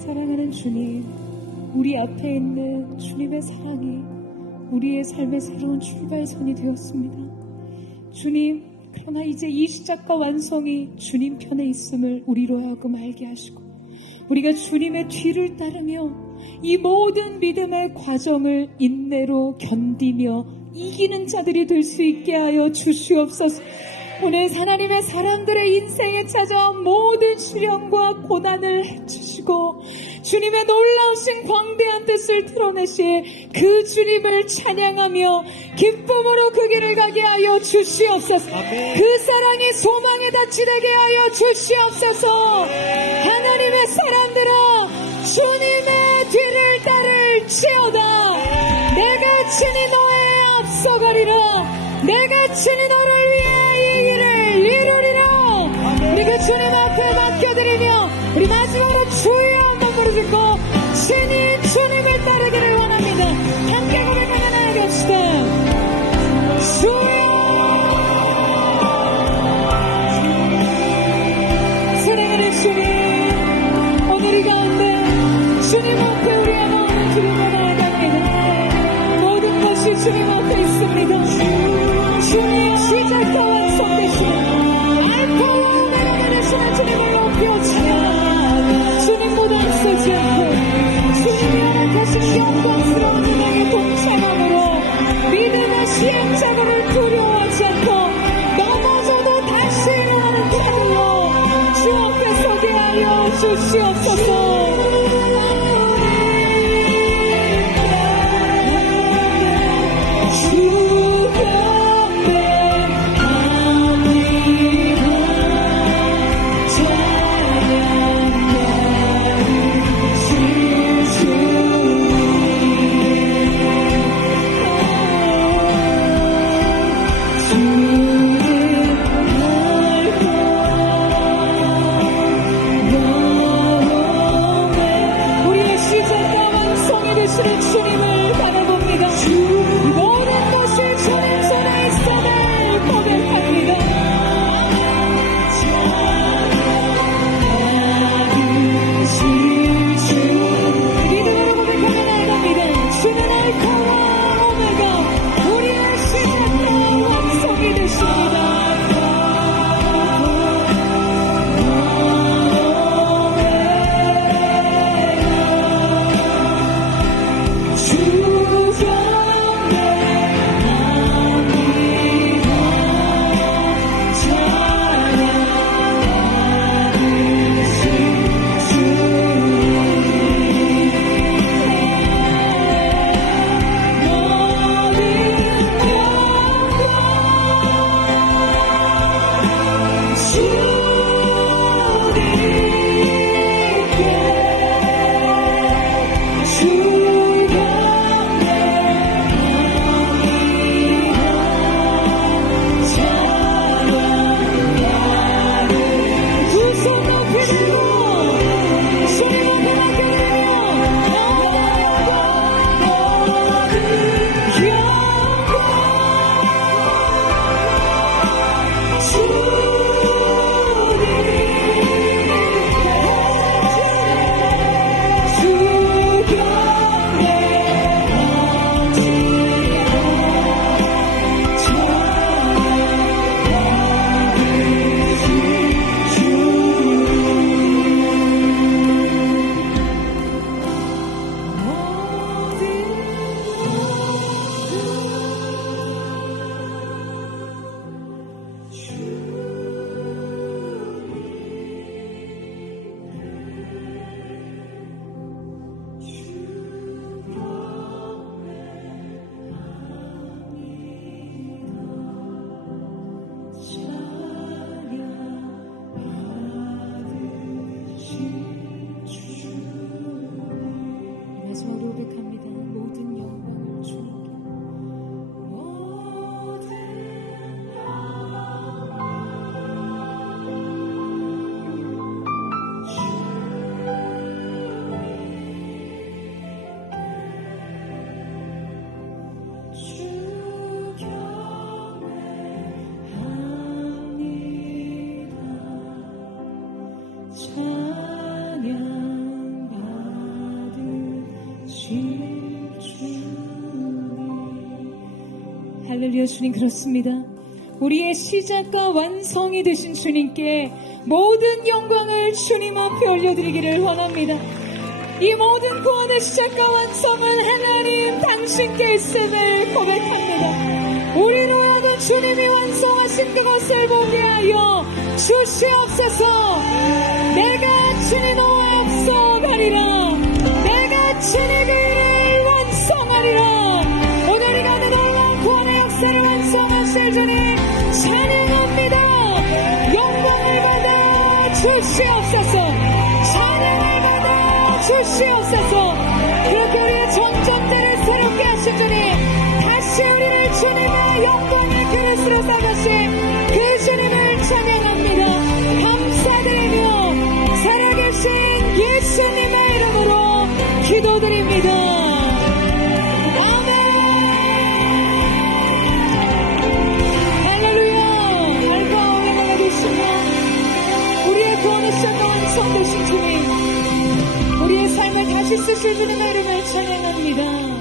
사랑하는 주님, 우리 앞에 있는 주님의 사랑이 우리의 삶의 새로운 출발선이 되었습니다. 주님, 그러나 이제 이 시작과 완성이 주님 편에 있음을 우리로 하여금 알게 하시고 우리가 주님의 뒤를 따르며 이 모든 믿음의 과정을 인내로 견디며 이기는 자들이 될 수 있게 하여 주시옵소서. 오늘 하나님의 사람들의 인생에 찾아온 모든 시련과 고난을 헤치시고 주님의 놀라우신 광대한 뜻을 드러내실 그 주님을 찬양하며 기쁨으로 그 길을 가게 하여 주시옵소서. 그 사랑이 소망에 닿치게 하여 주시옵소서. 하나님의 사람들아, 주님의 뒤를 따를지어다. 내가 친히 너의 앞서가리라. 내가 친히 너를 위해 이 일을 이루리라. 우리 그 주님 앞에 맡겨드리며 우리 마지막으로 주여 한번 부르짖고 친히 주님을 따르기를 원합니다. 함께 고백하며 나아갑시다. 주여. 사랑하는 주님, 오늘 이 가운데 주님 앞에 우리의 마음을 드리며 나아갑니다. 모든 것이 주님 앞에 있습니다. 주님 시작과 완성되시는 알파와 오메가 되시는 주님을 높여 찬양합니다. 주님보다 앞서지 않고 주님이 허락하신 영광스러운 은혜의 동참함으로 믿음의 시행착오를 두려워하지 않고 넘어져도 다시 일어나는 자들로 주 앞에 서게 하여 주시옵소서. 할렐루야. 주님, 그렇습니다. 우리의 시작과 완성이 되신 주님께 모든 영광을 주님 앞에 올려드리기를 원합니다. 이 모든 구원의 시작과 완성은 하나님 당신께 있음을 고백합니다. 우리로 하여금 주님이 완성하신 그것을 보게 하여 주시옵소서. 내가 주님과 앞서가리라. 내가 주님의 일을 완성하리라. 오늘 이 가운데 놀라운 구원의 역사를 완성하실 주님 찬양합니다. 영광을 받아 주시옵소서. 찬양을 받아 주시옵소서. 그렇게 우리의 전점들을 새롭게 하신 주님, 다시 우리를 주님의 영광의 그릇으로 삼으신 그 주님을 찬양합니다. 감사드리며 살아계신 예수님의 이름으로 기도드립니다. 아멘. 할렐루야. 알파 오메가가 되시며 우리의 구원의 시작과 완성되신 주님, 우리의 삶을 다시 쓰실 주님의 이름을 찬양합니다.